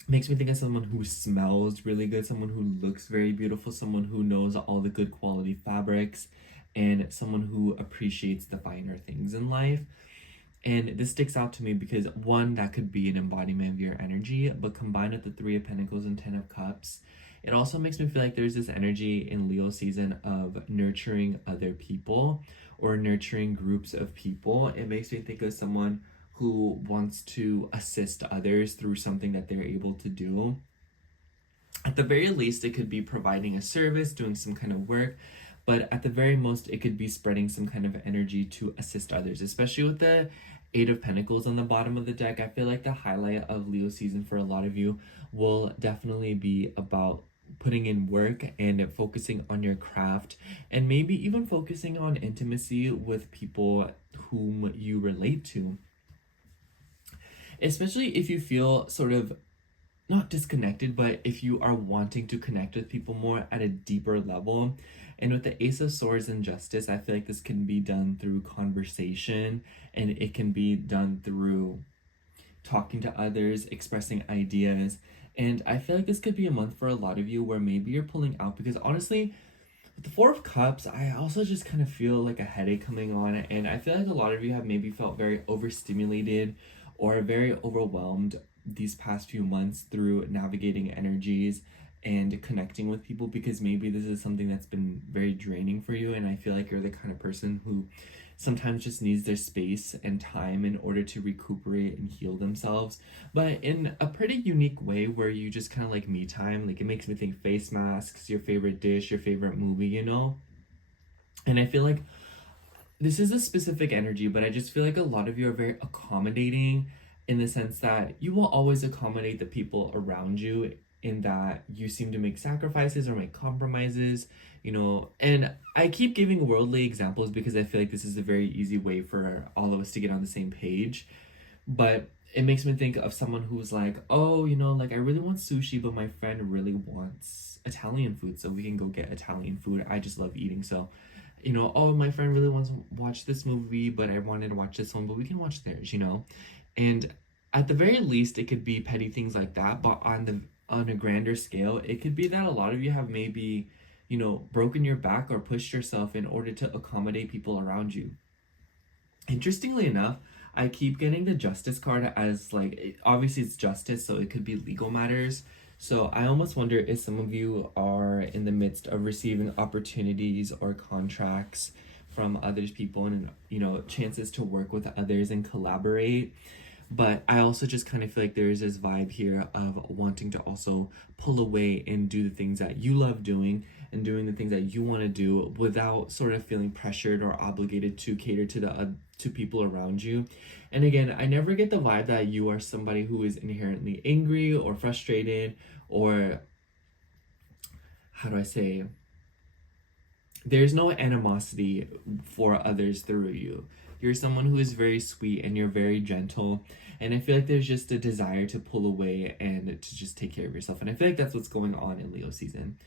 Makes me think of someone who smells really good, someone who looks very beautiful, someone who knows all the good quality fabrics, and someone who appreciates the finer things in life. And this sticks out to me because, one, that could be an embodiment of your energy, but combined with the Three of Pentacles and 10 of Cups, it also makes me feel like there's this energy in Leo season of nurturing other people or nurturing groups of people. It makes me think of someone who wants to assist others through something that they're able to do. At the very least, it could be providing a service, doing some kind of work, but at the very most, it could be spreading some kind of energy to assist others, especially with the Eight of Pentacles on the bottom of the deck. I feel like the highlight of Leo season for a lot of you will definitely be about putting in work and focusing on your craft, and maybe even focusing on intimacy with people whom you relate to. Especially if you feel sort of not disconnected, but if you are wanting to connect with people more at a deeper level. And with the Ace of Swords and Justice, I feel like this can be done through conversation, and it can be done through talking to others, expressing ideas. And I feel like this could be a month for a lot of you where maybe you're pulling out, because honestly, with the Four of Cups, I also just kind of feel like a headache coming on. And I feel like a lot of you have maybe felt very overstimulated or very overwhelmed these past few months through navigating energies and connecting with people, because maybe this is something that's been very draining for you. And I feel like you're the kind of person who sometimes just needs their space and time in order to recuperate and heal themselves, but in a pretty unique way where you just kind of like me time. Like, it makes me think face masks, your favorite dish, your favorite movie, you know? And I feel like this is a specific energy, but I just feel like a lot of you are very accommodating, in the sense that you will always accommodate the people around you, in that you seem to make sacrifices or make compromises, you know. And I keep giving worldly examples because I feel like this is a very easy way for all of us to get on the same page. But it makes me think of someone who's like, oh, you know, like, I really want sushi, but my friend really wants Italian food, so we can go get Italian food. I just love eating, so, you know, oh, my friend really wants to watch this movie, but I wanted to watch this one, but we can watch theirs, you know. And at the very least, it could be petty things like that, but on a grander scale, it could be that a lot of you have maybe, you know, broken your back or pushed yourself in order to accommodate people around you. Interestingly enough, I keep getting the Justice card as, like, obviously it's justice, so it could be legal matters. So I almost wonder if some of you are in the midst of receiving opportunities or contracts from other people, and, you know, chances to work with others and collaborate. But I also just kind of feel like there is this vibe here of wanting to also pull away and do the things that you love doing and doing the things that you want to do without sort of feeling pressured or obligated to cater to the to people around you. And again, I never get the vibe that you are somebody who is inherently angry or frustrated, or how do I say, there's no animosity for others through you. You're someone who is very sweet and you're very gentle. And I feel like there's just a desire to pull away and to just take care of yourself. And I feel like that's what's going on in Leo season.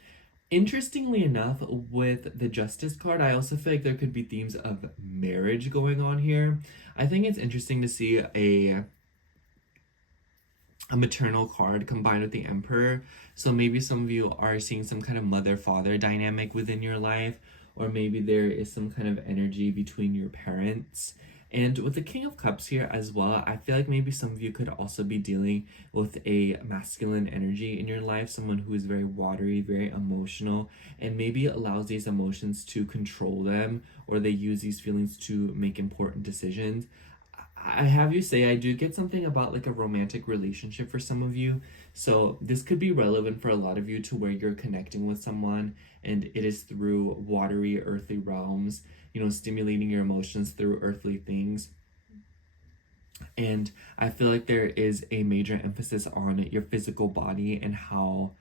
Interestingly enough, with the Justice card, I also feel like there could be themes of marriage going on here. I think it's interesting to see a maternal card combined with the Emperor. So maybe some of you are seeing some kind of mother-father dynamic within your life, or maybe there is some kind of energy between your parents. And with the King of Cups here as well, I feel like maybe some of you could also be dealing with a masculine energy in your life, someone who is very watery, very emotional, and maybe allows these emotions to control them, or they use these feelings to make important decisions. I have you say I do get something about like a romantic relationship for some of you. So this could be relevant for a lot of you to where you're connecting with someone and it is through watery, earthly realms, stimulating your emotions through earthly things. And I feel like there is a major emphasis on your physical body and how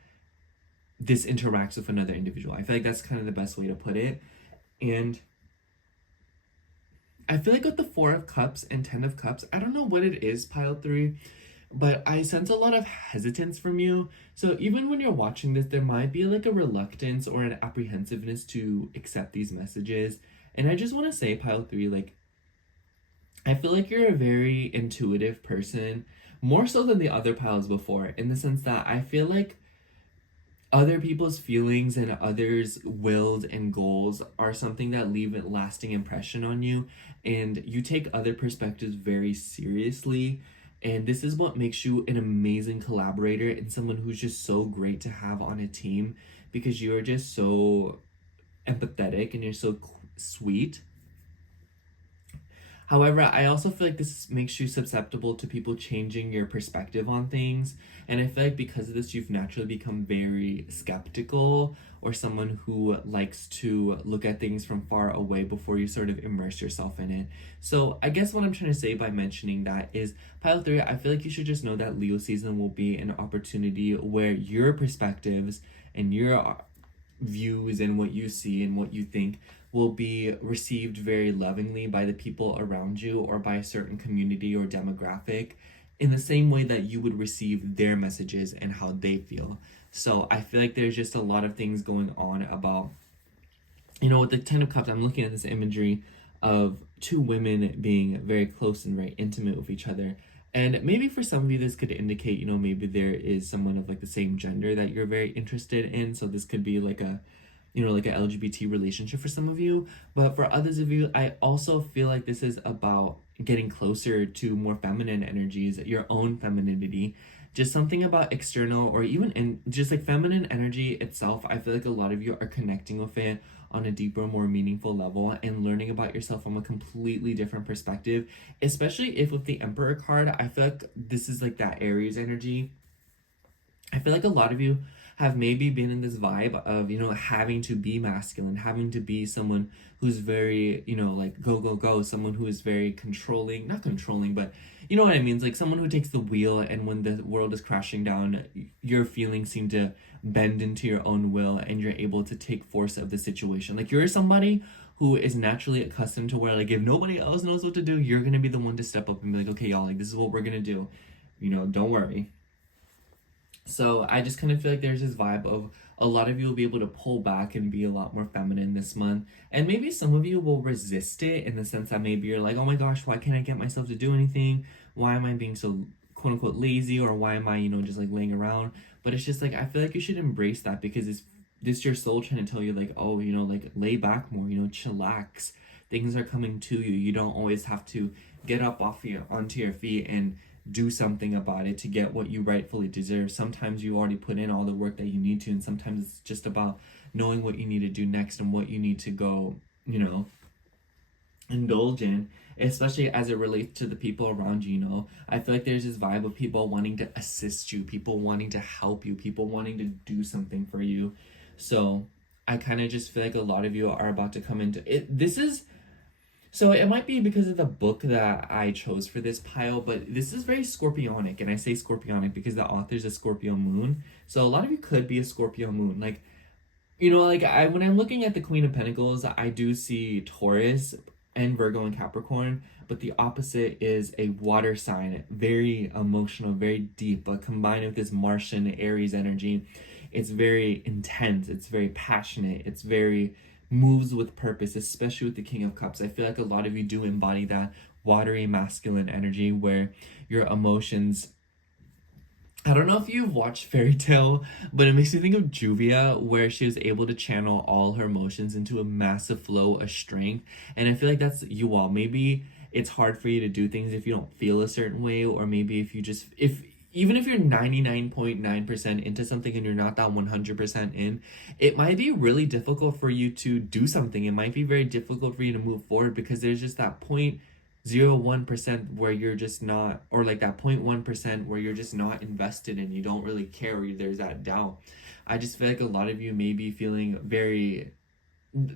this interacts with another individual. I feel like that's kind of the best way to put it. And I feel like with the Four of Cups and Ten of Cups, I don't know what it is, pile three, but I sense a lot of hesitance from you. So even when you're watching this, there might be like a reluctance or an apprehensiveness to accept these messages. And I just want to say, pile three, like, I feel like you're a very intuitive person, more so than the other piles before, in the sense that I feel like other people's feelings and others' wills and goals are something that leave a lasting impression on you, and you take other perspectives very seriously. And this is what makes you an amazing collaborator and someone who's just so great to have on a team, because you are just so empathetic and you're so sweet. However, I also feel like this makes you susceptible to people changing your perspective on things. And I feel like because of this, you've naturally become very skeptical, or someone who likes to look at things from far away before you sort of immerse yourself in it. So I guess what I'm trying to say by mentioning that is, pile three, I feel like you should just know that Leo season will be an opportunity where your perspectives and your views and what you see and what you think will be received very lovingly by the people around you or by a certain community or demographic, in the same way that you would receive their messages and how they feel. So I feel like there's just a lot of things going on about, with the Ten of Cups, I'm looking at this imagery of two women being very close and very intimate with each other. And maybe for some of you, this could indicate, maybe there is someone of like the same gender that you're very interested in. So this could be like a LGBT relationship for some of you. But for others of you, I also feel like this is about getting closer to more feminine energies, your own femininity. Just something about external, or even in just like feminine energy itself. I feel like a lot of you are connecting with it on a deeper, more meaningful level and learning about yourself from a completely different perspective. Especially if with the Emperor card, I feel like this is like that Aries energy. I feel like a lot of you have maybe been in this vibe of, having to be masculine, having to be someone who's very, like go, go, go, someone who is very controlling, not controlling, but you know what I mean? It's like someone who takes the wheel, and when the world is crashing down, your feelings seem to bend into your own will and you're able to take force of the situation. Like you're somebody who is naturally accustomed to where, like, if nobody else knows what to do, you're going to be the one to step up and be like, okay, y'all, like, this is what we're going to do. Don't worry. So I just kind of feel like there's this vibe of a lot of you will be able to pull back and be a lot more feminine this month. And maybe some of you will resist it in the sense that maybe you're like, oh my gosh, why can't I get myself to do anything? Why am I being so quote unquote lazy? Or why am I, just like laying around? But it's just like, I feel like you should embrace that, because it's this your soul trying to tell you like, oh, like lay back more, chillax. Things are coming to you. You don't always have to get up onto your feet and do something about it to get what you rightfully deserve. Sometimes you already put in all the work that you need to, and sometimes it's just about knowing what you need to do next and what you need to go, indulge in, especially as it relates to the people around you. You know, I feel like there's this vibe of people wanting to assist you, people wanting to help you, people wanting to do something for you. So I kind of just feel like a lot of you are about to come into it. This is so it might be because of the book that I chose for this pile, but this is very scorpionic, and I say scorpionic because the author's a Scorpio moon. So a lot of you could be a Scorpio moon. Like, you know, like I when I'm looking at the Queen of Pentacles, I do see Taurus and Virgo and Capricorn, but the opposite is a water sign, very emotional, very deep, but combined with this Martian Aries energy, it's very intense, it's very passionate, it's very moves with purpose, especially with the King of Cups. I feel like a lot of you do embody that watery masculine energy where your emotions, I don't know if you've watched Fairy Tale, but it makes me think of Juvia, where she was able to channel all her emotions into a massive flow of strength. And I feel like that's you all. Maybe it's hard for you to do things if you don't feel a certain way, or maybe if you just, if even if you're 99.9% into something and you're not that 100% in, it might be really difficult for you to do something. It might be very difficult for you to move forward because there's just that 0.01% where you're just not, or like that 0.1% where you're just not invested and you don't really care, or there's that doubt. I just feel like a lot of you may be feeling very,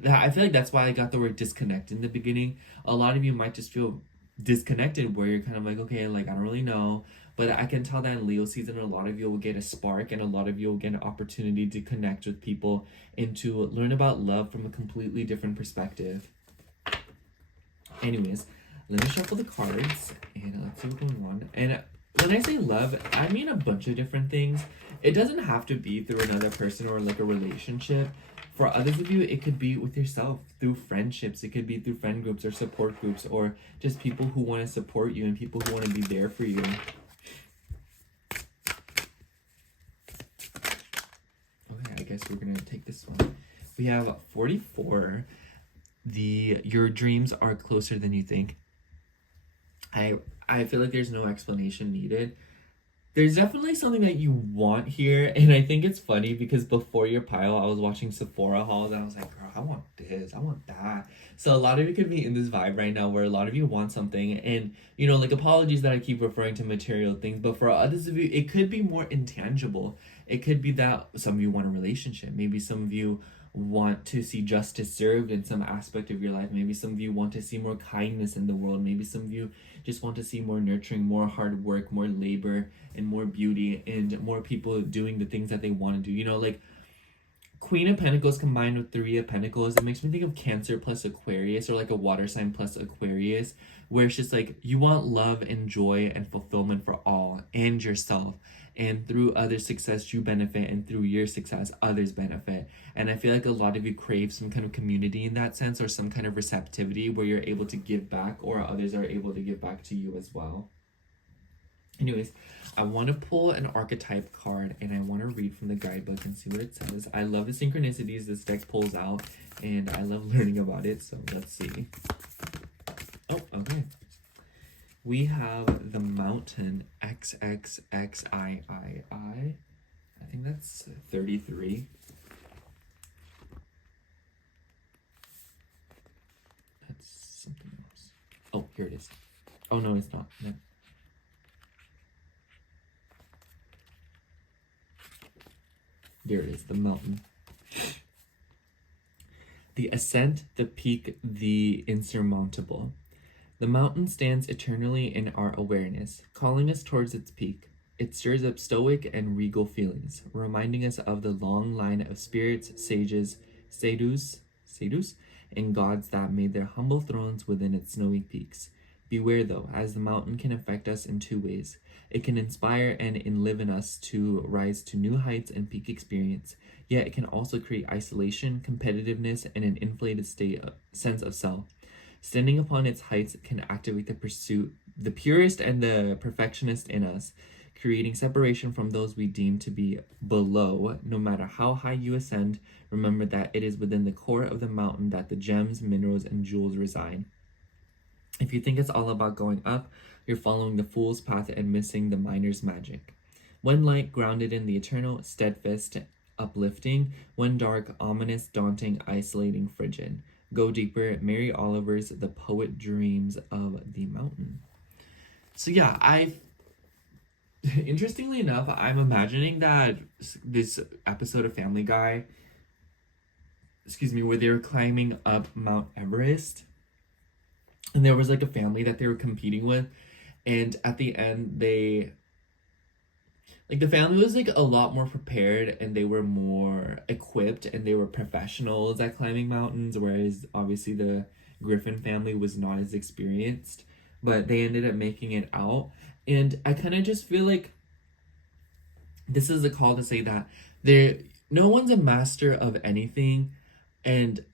I feel like that's why I got the word disconnect in the beginning. A lot of you might just feel disconnected where you're kind of like, okay, like I don't really know. But I can tell that in Leo season, a lot of you will get a spark and a lot of you will get an opportunity to connect with people and to learn about love from a completely different perspective. Anyways, let me shuffle the cards and let's see what's going on. And when I say love, I mean a bunch of different things. It doesn't have to be through another person or like a relationship. For others of you, it could be with yourself, through friendships. It could be through friend groups or support groups, or just people who want to support you and people who want to be there for you. Okay, I guess we're going to take this one. We have 44. Your dreams are closer than you think. I feel like there's no explanation needed. There's definitely something that you want here, and I think it's funny because before your pile, I was watching Sephora hauls, and I was like, girl, I want this, I want that. So a lot of you could be in this vibe right now where a lot of you want something, and, you know, like, apologies that I keep referring to material things, but for others of you, it could be more intangible. It could be that some of you want a relationship. Maybe some of you want to see justice served in some aspect of your life. Maybe some of you want to see more kindness in the world. Maybe some of you just want to see more nurturing, more hard work, more labor, and more beauty, and more people doing the things that they want to do. You know, like Queen of Pentacles combined with Three of Pentacles, it makes me think of Cancer plus Aquarius, or like a water sign plus Aquarius, where it's just like you want love and joy and fulfillment for all and yourself. And through other success, you benefit, and through your success, others benefit. And I feel like a lot of you crave some kind of community in that sense, or some kind of receptivity where you're able to give back, or others are able to give back to you as well. Anyways, I want to pull an archetype card and I want to read from the guidebook and see what it says. I love the synchronicities this deck pulls out, and I love learning about it. So let's see. Oh, okay. We have the Mountain XXXIII. I think that's 33. That's something else. Oh, here it is. Oh, no, it's not. No. There it is, the mountain. The ascent, the peak, the insurmountable. The mountain stands eternally in our awareness, calling us towards its peak. It stirs up stoic and regal feelings, reminding us of the long line of spirits, sages, sadhus, and gods that made their humble thrones within its snowy peaks. Beware, though, as the mountain can affect us in two ways. It can inspire and enliven us to rise to new heights and peak experience, yet it can also create isolation, competitiveness, and an inflated sense of self. Standing upon its heights can activate the purest and the perfectionist in us, creating separation from those we deem to be below. No matter how high you ascend, remember that it is within the core of the mountain that the gems, minerals, and jewels reside. If you think it's all about going up, you're following the fool's path and missing the miner's magic. One light, grounded in the eternal, steadfast, uplifting. One dark, ominous, daunting, isolating, frigid. Go Deeper, Mary Oliver's The Poet Dreams of the Mountain. So yeah, interestingly enough, I'm imagining that this episode of Family Guy, where they were climbing up Mount Everest, and there was like a family that they were competing with, and at the end the family was like a lot more prepared, and they were more equipped, and they were professionals at climbing mountains, whereas obviously the Griffin family was not as experienced, but they ended up making it out. And I kind of just feel like this is a call to say that no one's a master of anything, and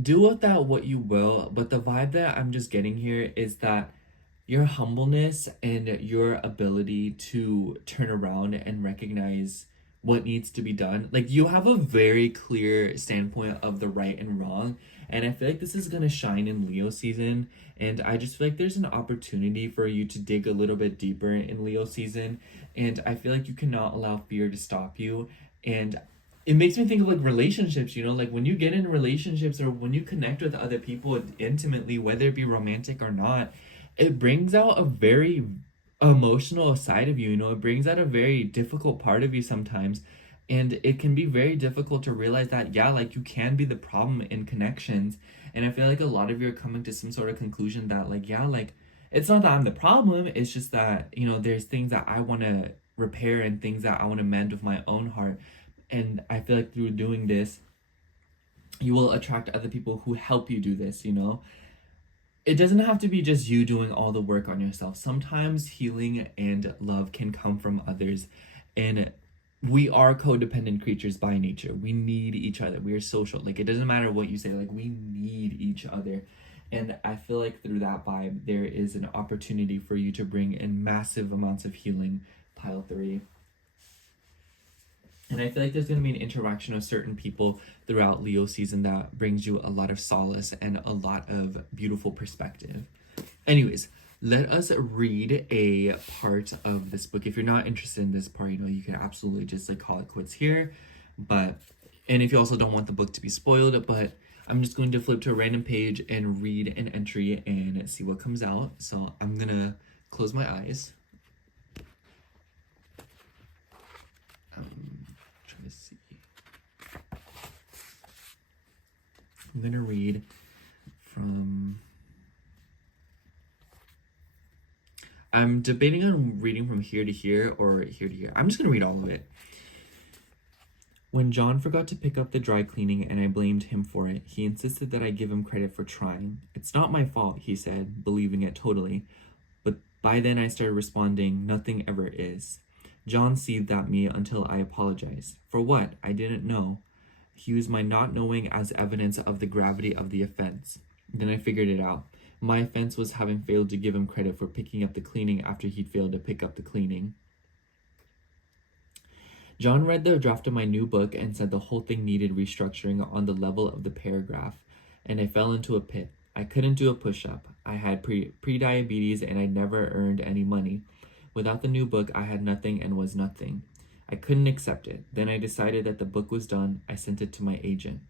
do with that what you will. But the vibe that I'm just getting here is that your humbleness and your ability to turn around and recognize what needs to be done. Like, you have a very clear standpoint of the right and wrong. And I feel like this is going to shine in Leo season. And I just feel like there's an opportunity for you to dig a little bit deeper in Leo season. And I feel like you cannot allow fear to stop you. And it makes me think of like relationships, like when you get in relationships or when you connect with other people intimately, whether it be romantic or not, it brings out a very emotional side of you, it brings out a very difficult part of you sometimes. And it can be very difficult to realize that, yeah, like you can be the problem in connections. And I feel like a lot of you are coming to some sort of conclusion that like, yeah, like it's not that I'm the problem. It's just that, there's things that I want to repair and things that I want to mend with my own heart. And I feel like through doing this, you will attract other people who help you do this, It doesn't have to be just you doing all the work on yourself. Sometimes healing and love can come from others. And we are codependent creatures by nature. We need each other. We are social. Like, it doesn't matter what you say. Like, we need each other. And I feel like through that vibe, there is an opportunity for you to bring in massive amounts of healing. Pile 3. And I feel like there's going to be an interaction of certain people throughout Leo season that brings you a lot of solace and a lot of beautiful perspective. Anyways, let us read a part of this book. If you're not interested in this part, you can absolutely just like call it quits here. And if you also don't want the book to be spoiled, but I'm just going to flip to a random page and read an entry and see what comes out. So I'm going to close my eyes. I'm going to read from... I'm debating on reading from here to here or here to here. I'm just going to read all of it. When John forgot to pick up the dry cleaning and I blamed him for it, he insisted that I give him credit for trying. It's not my fault, he said, believing it totally. But by then I started responding, nothing ever is. John seethed at me until I apologized. For what? I didn't know. He used my not knowing as evidence of the gravity of the offense. Then I figured it out. My offense was having failed to give him credit for picking up the cleaning after he'd failed to pick up the cleaning. John read the draft of my new book and said the whole thing needed restructuring on the level of the paragraph, and I fell into a pit. I couldn't do a push-up. I had pre-diabetes and I never earned any money. Without the new book, I had nothing and was nothing. I couldn't accept it. Then I decided that the book was done. I sent it to my agent.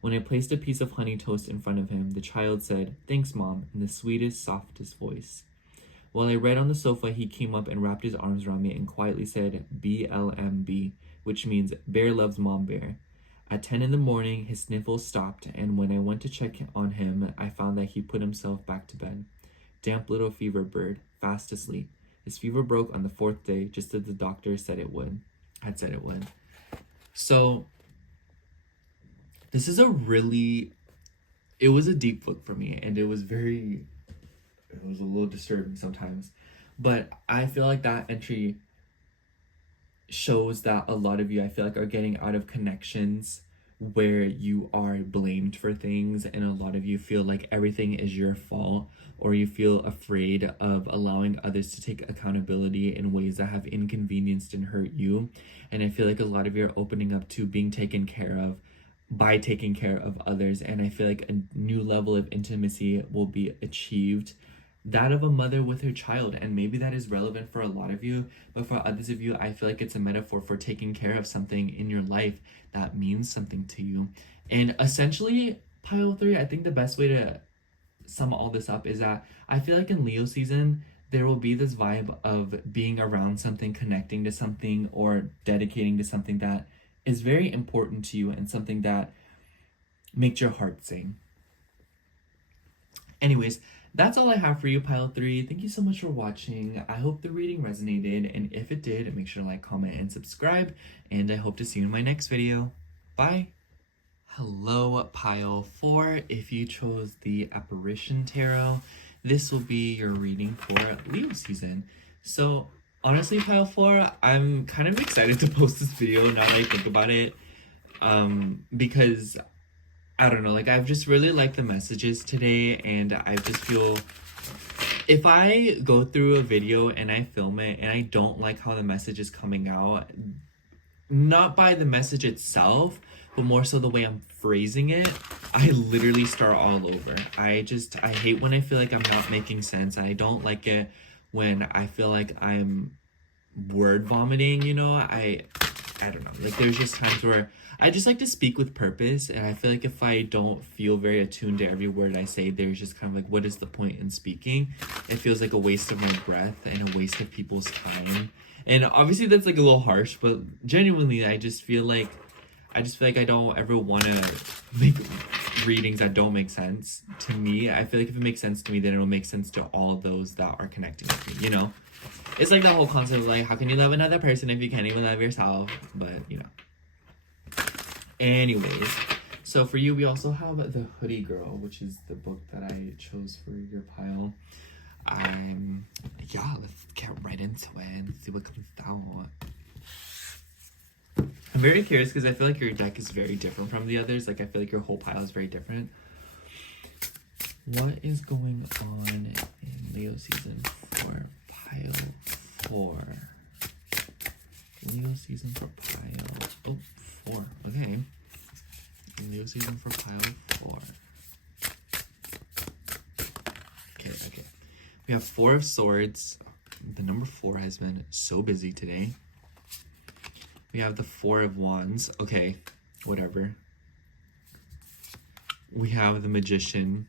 When I placed a piece of honey toast in front of him, the child said, "Thanks, Mom," in the sweetest, softest voice. While I read on the sofa, he came up and wrapped his arms around me and quietly said, BLMB, which means Bear Loves Mom Bear. At 10 in the morning, his sniffles stopped, and when I went to check on him, I found that he put himself back to bed. Damp little fever bird, fast asleep. His fever broke on the 4th day, just as the doctor said it would. So this is it was a deep book for me, and it was a little disturbing sometimes, but I feel like that entry shows that a lot of you, I feel like, are getting out of connections where you are blamed for things, and a lot of you feel like everything is your fault, or you feel afraid of allowing others to take accountability in ways that have inconvenienced and hurt you. And I feel like a lot of you are opening up to being taken care of by taking care of others, and I feel like a new level of intimacy will be achieved, that of a mother with her child. And maybe that is relevant for a lot of you, but for others of you, I feel like it's a metaphor for taking care of something in your life that means something to you. And essentially, pile 3, I think the best way to sum all this up is that I feel like in Leo season, there will be this vibe of being around something, connecting to something, or dedicating to something that is very important to you and something that makes your heart sing. Anyways, that's all I have for you, Pile 3. Thank you so much for watching. I hope the reading resonated, and if it did, make sure to like, comment, and subscribe, and I hope to see you in my next video. Bye! Hello, Pile 4. If you chose the Apparition Tarot, this will be your reading for Leo season. So, honestly, Pile 4, I'm kind of excited to post this video now that I think about it, because I don't know, like, I've just really liked the messages today, and I just feel if I go through a video and I film it and I don't like how the message is coming out, not by the message itself, but more so the way I'm phrasing it, I literally start all over. I hate when I feel like I'm not making sense. I don't like it when I feel like I'm word vomiting, you know? I don't know. Like, there's just times where I just like to speak with purpose, and I feel like if I don't feel very attuned to every word I say, there's just kind of like, what is the point in speaking? It feels like a waste of my breath and a waste of people's time. And obviously that's like a little harsh, but genuinely, I just feel like I don't ever want to make readings that don't make sense to me. I feel like if it makes sense to me, then it'll make sense to all of those that are connecting with me, you know? It's like that whole concept of like, how can you love another person if you can't even love yourself? But, you know. Anyways, so for you, we also have The Hoodie Girl, which is the book that I chose for your pile. Yeah, let's get right into it and see what comes out. I'm very curious because I feel like your deck is very different from the others. Like, I feel like your whole pile is very different. What is going on in Leo season for pile 4? Leo season for pile... 4. Okay. Leo season for pile 4. Okay. We have 4 of Swords. The number 4 has been so busy today. We have the 4 of Wands. Okay, whatever. We have the Magician.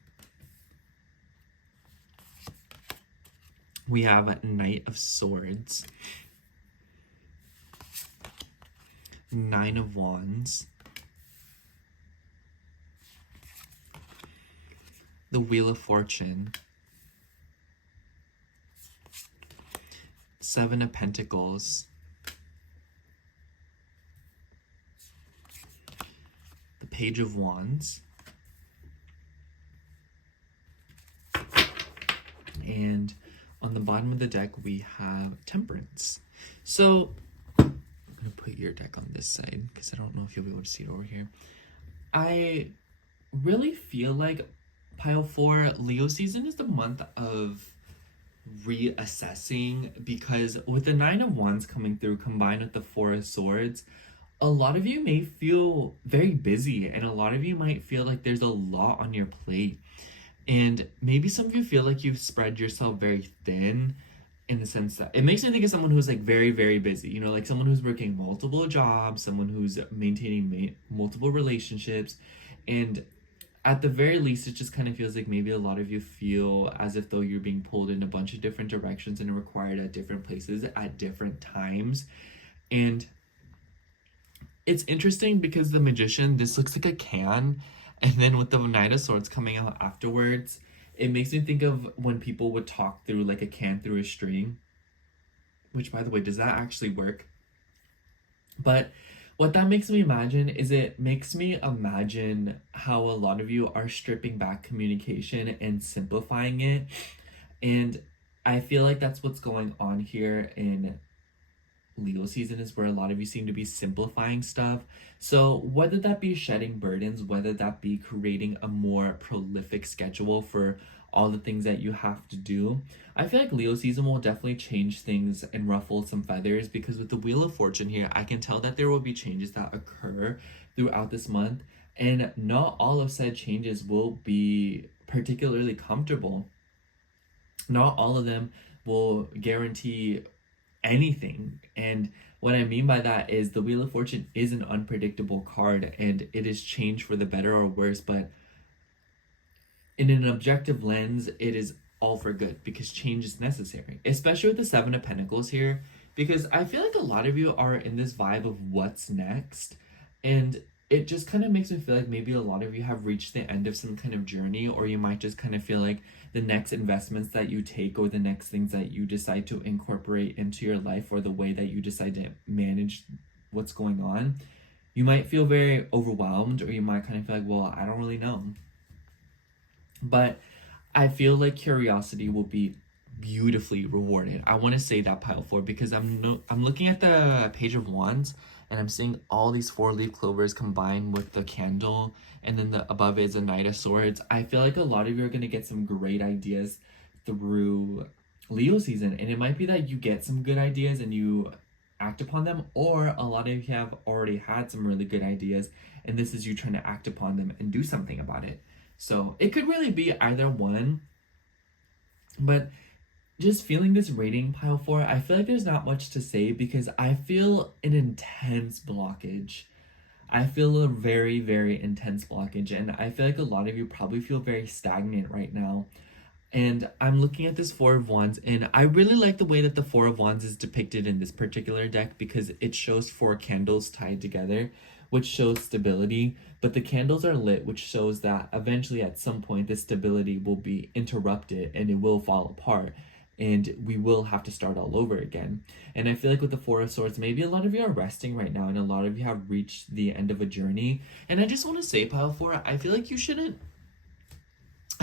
We have a Knight of Swords. 9 of Wands. The Wheel of Fortune. 7 of Pentacles. The Page of Wands. And on the bottom of the deck, we have Temperance. So, I'm going to put your deck on this side because I don't know if you'll be able to see it over here. I really feel like pile 4, Leo season is the month of reassessing, because with the 9 of Wands coming through combined with the 4 of Swords, a lot of you may feel very busy, and a lot of you might feel like there's a lot on your plate. And maybe some of you feel like you've spread yourself very thin, in the sense that it makes me think of someone who's like very, very busy, you know, like someone who's working multiple jobs, someone who's maintaining multiple relationships. And at the very least, it just kind of feels like maybe a lot of you feel as if though you're being pulled in a bunch of different directions and required at different places at different times. And it's interesting because the Magician, this looks like a can, and then with the Knight of Swords coming out afterwards, it makes me think of when people would talk through like a can through a string, which, by the way, does that actually work? But what that makes me imagine is it makes me imagine how a lot of you are stripping back communication and simplifying it. And I feel like that's what's going on here in Leo season, is where a lot of you seem to be simplifying stuff. So whether that be shedding burdens, whether that be creating a more prolific schedule for all the things that you have to do, I feel like Leo season will definitely change things and ruffle some feathers, because with the Wheel of Fortune here, I can tell that there will be changes that occur throughout this month, and not all of said changes will be particularly comfortable. Not all of them will guarantee anything. And what I mean by that is the Wheel of Fortune is an unpredictable card, and it is changed for the better or worse, but in an objective lens, it is all for good because change is necessary, especially with the Seven of Pentacles here. Because I feel like a lot of you are in this vibe of what's next, and it just kind of makes me feel like maybe a lot of you have reached the end of some kind of journey, or you might just kind of feel like the next investments that you take or the next things that you decide to incorporate into your life or the way that you decide to manage what's going on, you might feel very overwhelmed, or you might kind of feel like, well, I don't really know. But I feel like curiosity will be beautifully rewarded. I want to say that, pile 4, because I'm looking at the Page of Wands, and I'm seeing all these 4-leaf clovers combined with the candle, and then the above is a Knight of Swords. I feel like a lot of you are going to get some great ideas through Leo season, and it might be that you get some good ideas and you act upon them, or a lot of you have already had some really good ideas, and this is you trying to act upon them and do something about it. So it could really be either one, but just feeling this rating, pile 4, I feel like there's not much to say because I feel an intense blockage. I feel a very, very intense blockage, and I feel like a lot of you probably feel very stagnant right now. And I'm looking at this Four of Wands, and I really like the way that the Four of Wands is depicted in this particular deck because it shows 4 candles tied together, which shows stability, but the candles are lit, which shows that eventually at some point the stability will be interrupted and it will fall apart, and we will have to start all over again. And I feel like with the Four of Swords, maybe a lot of you are resting right now and a lot of you have reached the end of a journey. And I just want to say, pile 4, I feel like you shouldn't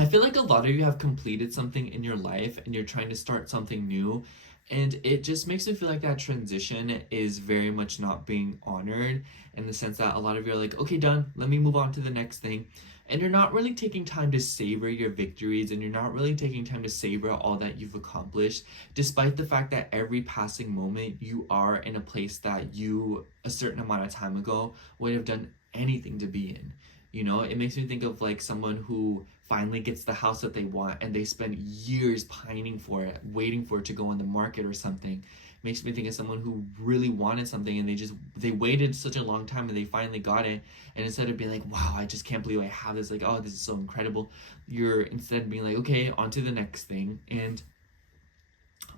I feel like a lot of you have completed something in your life and you're trying to start something new. And it just makes me feel like that transition is very much not being honored, in the sense that a lot of you are like, okay, done, let me move on to the next thing. And you're not really taking time to savor your victories, and you're not really taking time to savor all that you've accomplished, despite the fact that every passing moment you are in a place that you, a certain amount of time ago, would have done anything to be in. You know, it makes me think of like someone who finally gets the house that they want and they spend years pining for it, waiting for it to go on the market or something. Makes me think of someone who really wanted something and they waited such a long time and they finally got it. And instead of being like, wow, I just can't believe I have this, like, oh, this is so incredible, you're instead being like, okay, on to the next thing. And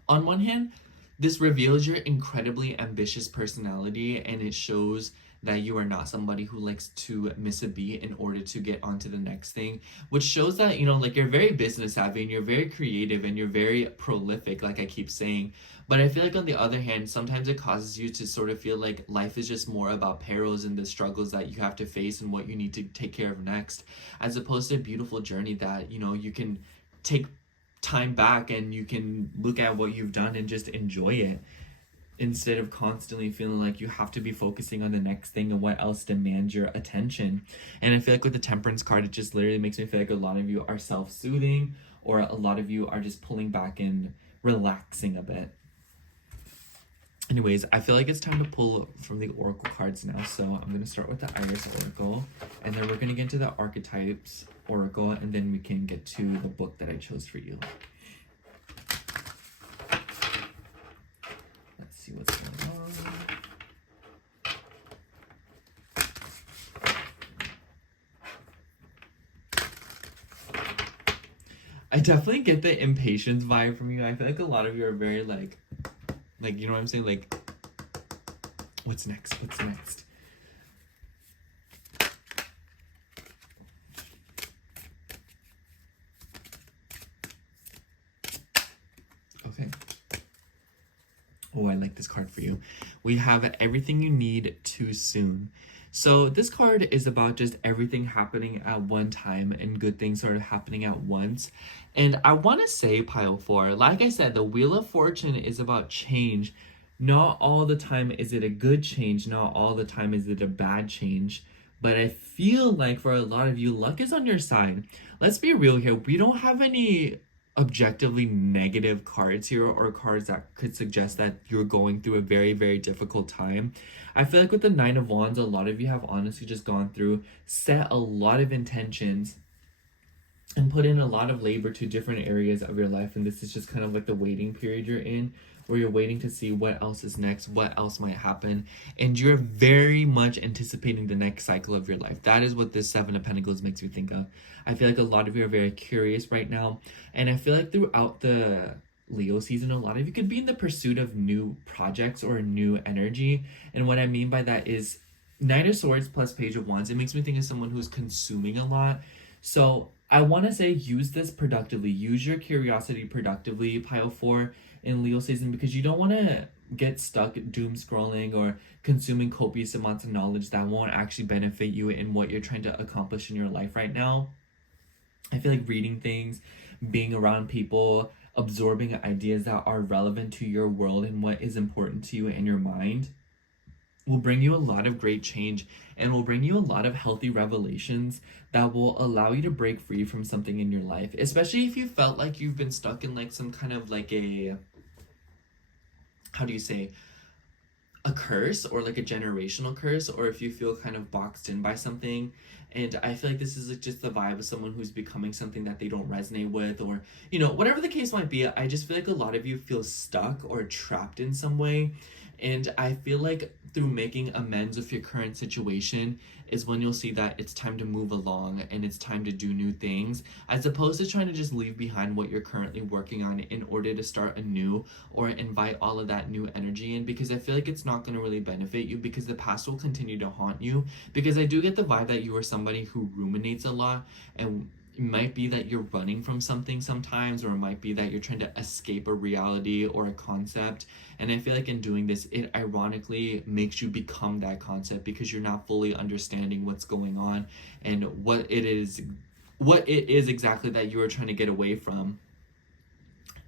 on one hand, this reveals your incredibly ambitious personality, and it shows that you are not somebody who likes to miss a beat in order to get onto the next thing, which shows that, you know, like, you're very business savvy and you're very creative and you're very prolific, like I keep saying. But I feel like on the other hand, sometimes it causes you to sort of feel like life is just more about perils and the struggles that you have to face and what you need to take care of next, as opposed to a beautiful journey that, you know, you can take time back and you can look at what you've done and just enjoy it, instead of constantly feeling like you have to be focusing on the next thing and what else demands your attention. And I feel like with the Temperance card, it just literally makes me feel like a lot of you are self-soothing, or a lot of you are just pulling back and relaxing a bit. Anyways, I feel like it's time to pull from the Oracle cards now. So I'm going to start with the Iris Oracle, and then we're going to get into the Archetypes Oracle, and then we can get to the book that I chose for you. Let's see what's going on. I definitely get the impatience vibe from you. I feel like a lot of you are very like, you know what I'm saying? Like, what's next? What's next? Okay. Oh, I like this card for you. We have everything you need too soon. So this card is about just everything happening at one time and good things sort of happening at once. And I want to say, pile 4, like I said, the Wheel of Fortune is about change. Not all the time is it a good change. Not all the time is it a bad change. But I feel like for a lot of you, luck is on your side. Let's be real here. We don't have any objectively negative cards here, or cards that could suggest that you're going through a very, very difficult time. I feel like with the Nine of Wands, a lot of you have honestly just gone through, set a lot of intentions, and put in a lot of labor to different areas of your life, and this is just kind of like the waiting period you're in, where you're waiting to see what else is next, what else might happen, and you're very much anticipating the next cycle of your life. That is what this Seven of Pentacles makes me think of. I feel like a lot of you are very curious right now, and I feel like throughout the Leo season, a lot of you could be in the pursuit of new projects or new energy. And what I mean by that is Knight of Swords plus Page of Wands. It makes me think of someone who's consuming a lot. So I want to say use this productively. Use your curiosity productively, pile 4 in Leo season, because you don't want to get stuck doom scrolling or consuming copious amounts of knowledge that won't actually benefit you in what you're trying to accomplish in your life right now. I feel like reading things, being around people, absorbing ideas that are relevant to your world and what is important to you and your mind will bring you a lot of great change and will bring you a lot of healthy revelations that will allow you to break free from something in your life, especially if you felt like you've been stuck in like some kind of like a, how do you say, a curse or like a generational curse, or if you feel kind of boxed in by something. And I feel like this is just the vibe of someone who's becoming something that they don't resonate with, or whatever the case might be. I just feel like a lot of you feel stuck or trapped in some way, and I feel like through making amends with your current situation is when you'll see that it's time to move along and it's time to do new things, as opposed to trying to just leave behind what you're currently working on in order to start anew or invite all of that new energy in, because I feel like it's not going to really benefit you, because the past will continue to haunt you. Because I do get the vibe that you are somebody who ruminates a lot, and it might be that you're running from something sometimes, or it might be that you're trying to escape a reality or a concept. And I feel like in doing this, it ironically makes you become that concept, because you're not fully understanding what's going on and what it is exactly that you are trying to get away from.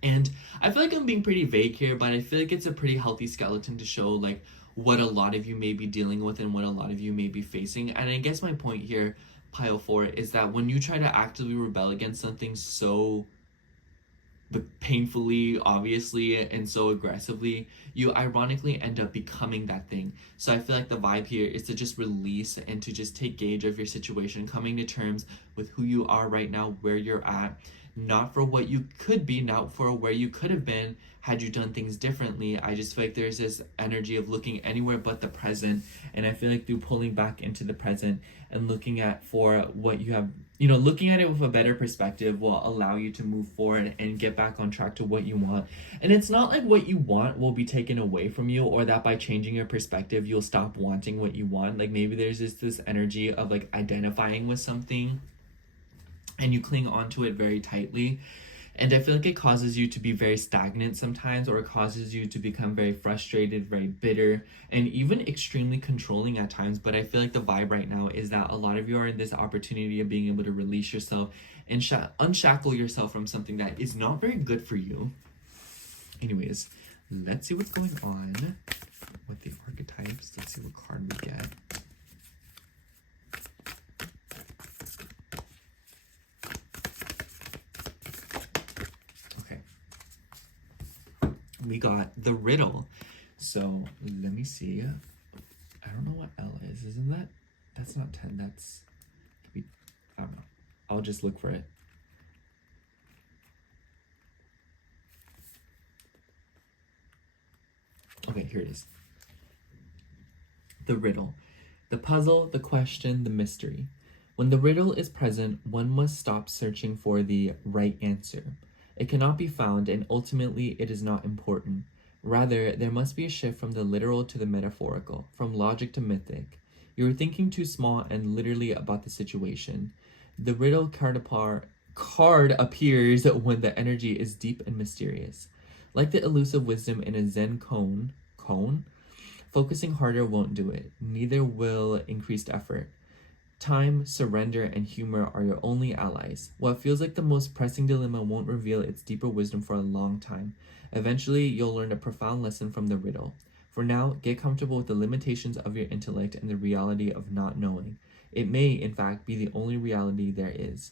And I feel like I'm being pretty vague here, but I feel like it's a pretty healthy skeleton to show like what a lot of you may be dealing with and what a lot of you may be facing. And I guess my point here, pile 4, is that when you try to actively rebel against something so painfully, obviously, and so aggressively, you ironically end up becoming that thing. So I feel like the vibe here is to just release and to just take gauge of your situation, coming to terms with who you are right now, where you're at, not for what you could be, not for where you could have been had you done things differently. I just feel like there's this energy of looking anywhere but the present, and I feel like through pulling back into the present and looking at for what you have, looking at it with a better perspective will allow you to move forward and get back on track to what you want. And it's not like what you want will be taken away from you, or that by changing your perspective you'll stop wanting what you want. Like maybe there's just this energy of like identifying with something and you cling onto it very tightly. And I feel like it causes you to be very stagnant sometimes, or it causes you to become very frustrated, very bitter, and even extremely controlling at times. But I feel like the vibe right now is that a lot of you are in this opportunity of being able to release yourself and unshackle yourself from something that is not very good for you. Anyways, let's see what's going on with the archetypes. Let's see what card we get. We got the riddle. So let me see. I don't know what L is. Isn't that? That's not 10. That's, I don't know. I'll just look for it. Okay, here it is. The riddle. The puzzle, the question, the mystery. When the riddle is present, one must stop searching for the right answer. It cannot be found, and ultimately it is not important. Rather, there must be a shift from the literal to the metaphorical, from logic to mythic. You are thinking too small and literally about the situation. The riddle card appears when the energy is deep and mysterious. Like the elusive wisdom in a Zen cone, focusing harder won't do it. Neither will increased effort. Time, surrender, and humor are your only allies. What feels like the most pressing dilemma won't reveal its deeper wisdom for a long time. Eventually, you'll learn a profound lesson from the riddle. For now, get comfortable with the limitations of your intellect and the reality of not knowing. It may, in fact, be the only reality there is.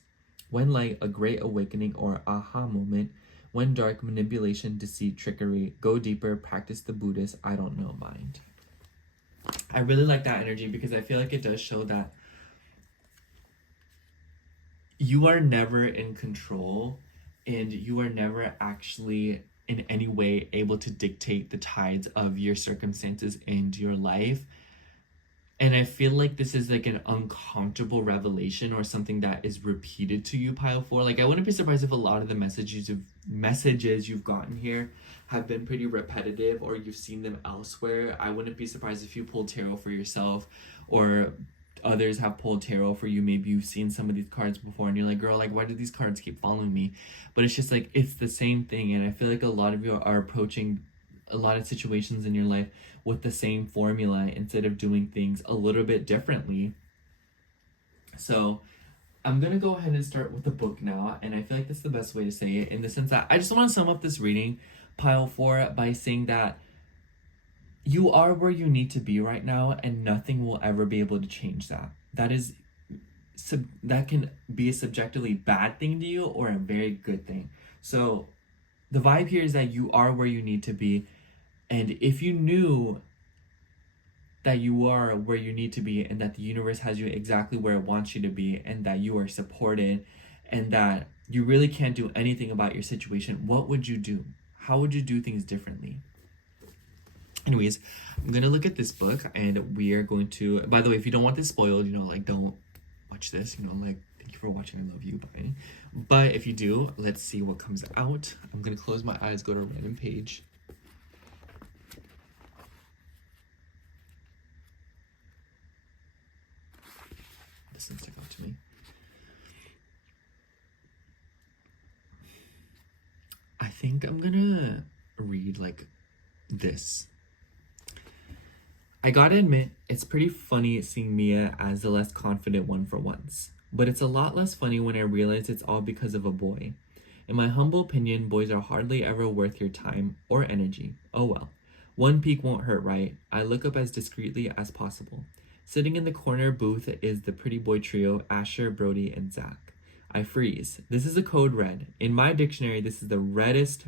When light, a great awakening or aha moment. When dark, manipulation, deceit, trickery. Go deeper, practice the Buddhist I don't know mind. I really like that energy, because I feel like it does show that you are never in control, and you are never actually in any way able to dictate the tides of your circumstances and your life. And I feel like this is like an uncomfortable revelation or something that is repeated to you, pile four. Like, I wouldn't be surprised if a lot of the messages you've gotten here have been pretty repetitive, or you've seen them elsewhere. I wouldn't be surprised if you pulled tarot for yourself, or others have pulled tarot for you. Maybe you've seen some of these cards before and you're like, girl, like, why do these cards keep following me? But it's just like, it's the same thing. And I feel like a lot of you are approaching a lot of situations in your life with the same formula instead of doing things a little bit differently. So I'm gonna go ahead and start with the book now, and I feel like that's the best way to say it, in the sense that I just want to sum up this reading, pile four, by saying that you are where you need to be right now, and nothing will ever be able to change that. That can be a subjectively bad thing to you or a very good thing. So the vibe here is that you are where you need to be, and if you knew that you are where you need to be, and that the universe has you exactly where it wants you to be, and that you are supported, and that you really can't do anything about your situation, what would you do? How would you do things differently? Anyways, I'm gonna look at this book, and we are going to, by the way, if you don't want this spoiled, like, don't watch this, like, thank you for watching, I love you, bye. But if you do, let's see what comes out. I'm gonna close my eyes, go to a random page. This didn't stick out to me. I think I'm gonna read like this. I gotta admit, it's pretty funny seeing Mia as the less confident one for once. But it's a lot less funny when I realize it's all because of a boy. In my humble opinion, boys are hardly ever worth your time or energy. Oh well. One peek won't hurt, right? I look up as discreetly as possible. Sitting in the corner booth is the pretty boy trio, Asher, Brody, and Zach. I freeze. This is a code red. In my dictionary, this is the reddest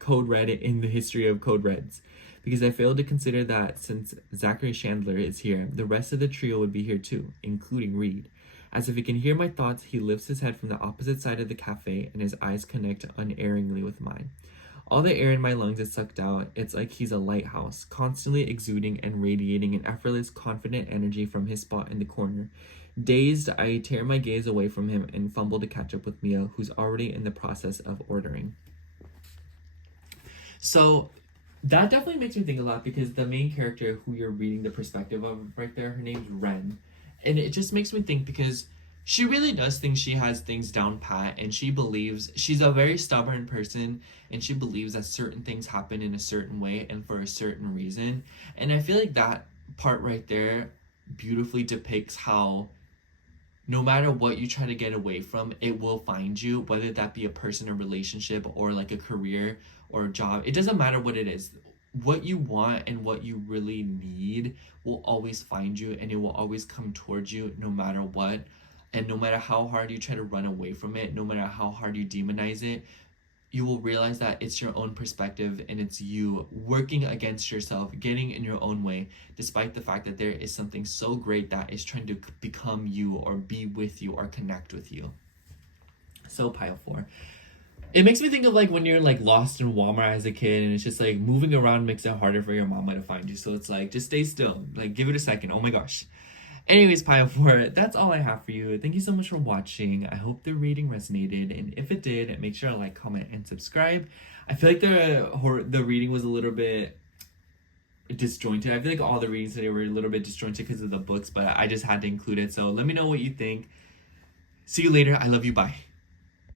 code red in the history of code reds. Because I failed to consider that since Zachary Chandler is here, the rest of the trio would be here too, including Reed. As if he can hear my thoughts, he lifts his head from the opposite side of the cafe and his eyes connect unerringly with mine. All the air in my lungs is sucked out. It's like he's a lighthouse, constantly exuding and radiating an effortless, confident energy from his spot in the corner. Dazed, I tear my gaze away from him and fumble to catch up with Mia, who's already in the process of ordering. So that definitely makes me think a lot, because the main character who you're reading the perspective of right there, her name's Ren. And it just makes me think, because she really does think she has things down pat, and she believes she's a very stubborn person, and she believes that certain things happen in a certain way and for a certain reason. And I feel like that part right there beautifully depicts how no matter what you try to get away from, it will find you, whether that be a person, a relationship, or like a career or a job. It doesn't matter what it is. What you want and what you really need will always find you, and it will always come towards you no matter what. And no matter how hard you try to run away from it, no matter how hard you demonize it, you will realize that it's your own perspective, and it's you working against yourself, getting in your own way, despite the fact that there is something so great that is trying to become you or be with you or connect with you. So pile four. It makes me think of like when you're like lost in Walmart as a kid, and it's just like moving around makes it harder for your mama to find you. So it's like, just stay still, like give it a second. Oh my gosh. Anyways, pile four, that's all I have for you. Thank you so much for watching. I hope the reading resonated, and if it did, make sure to like, comment, and subscribe. I feel like the reading was a little bit disjointed. I feel like all the readings today were a little bit disjointed because of the books, but I just had to include it. So let me know what you think. See you later. I love you. Bye.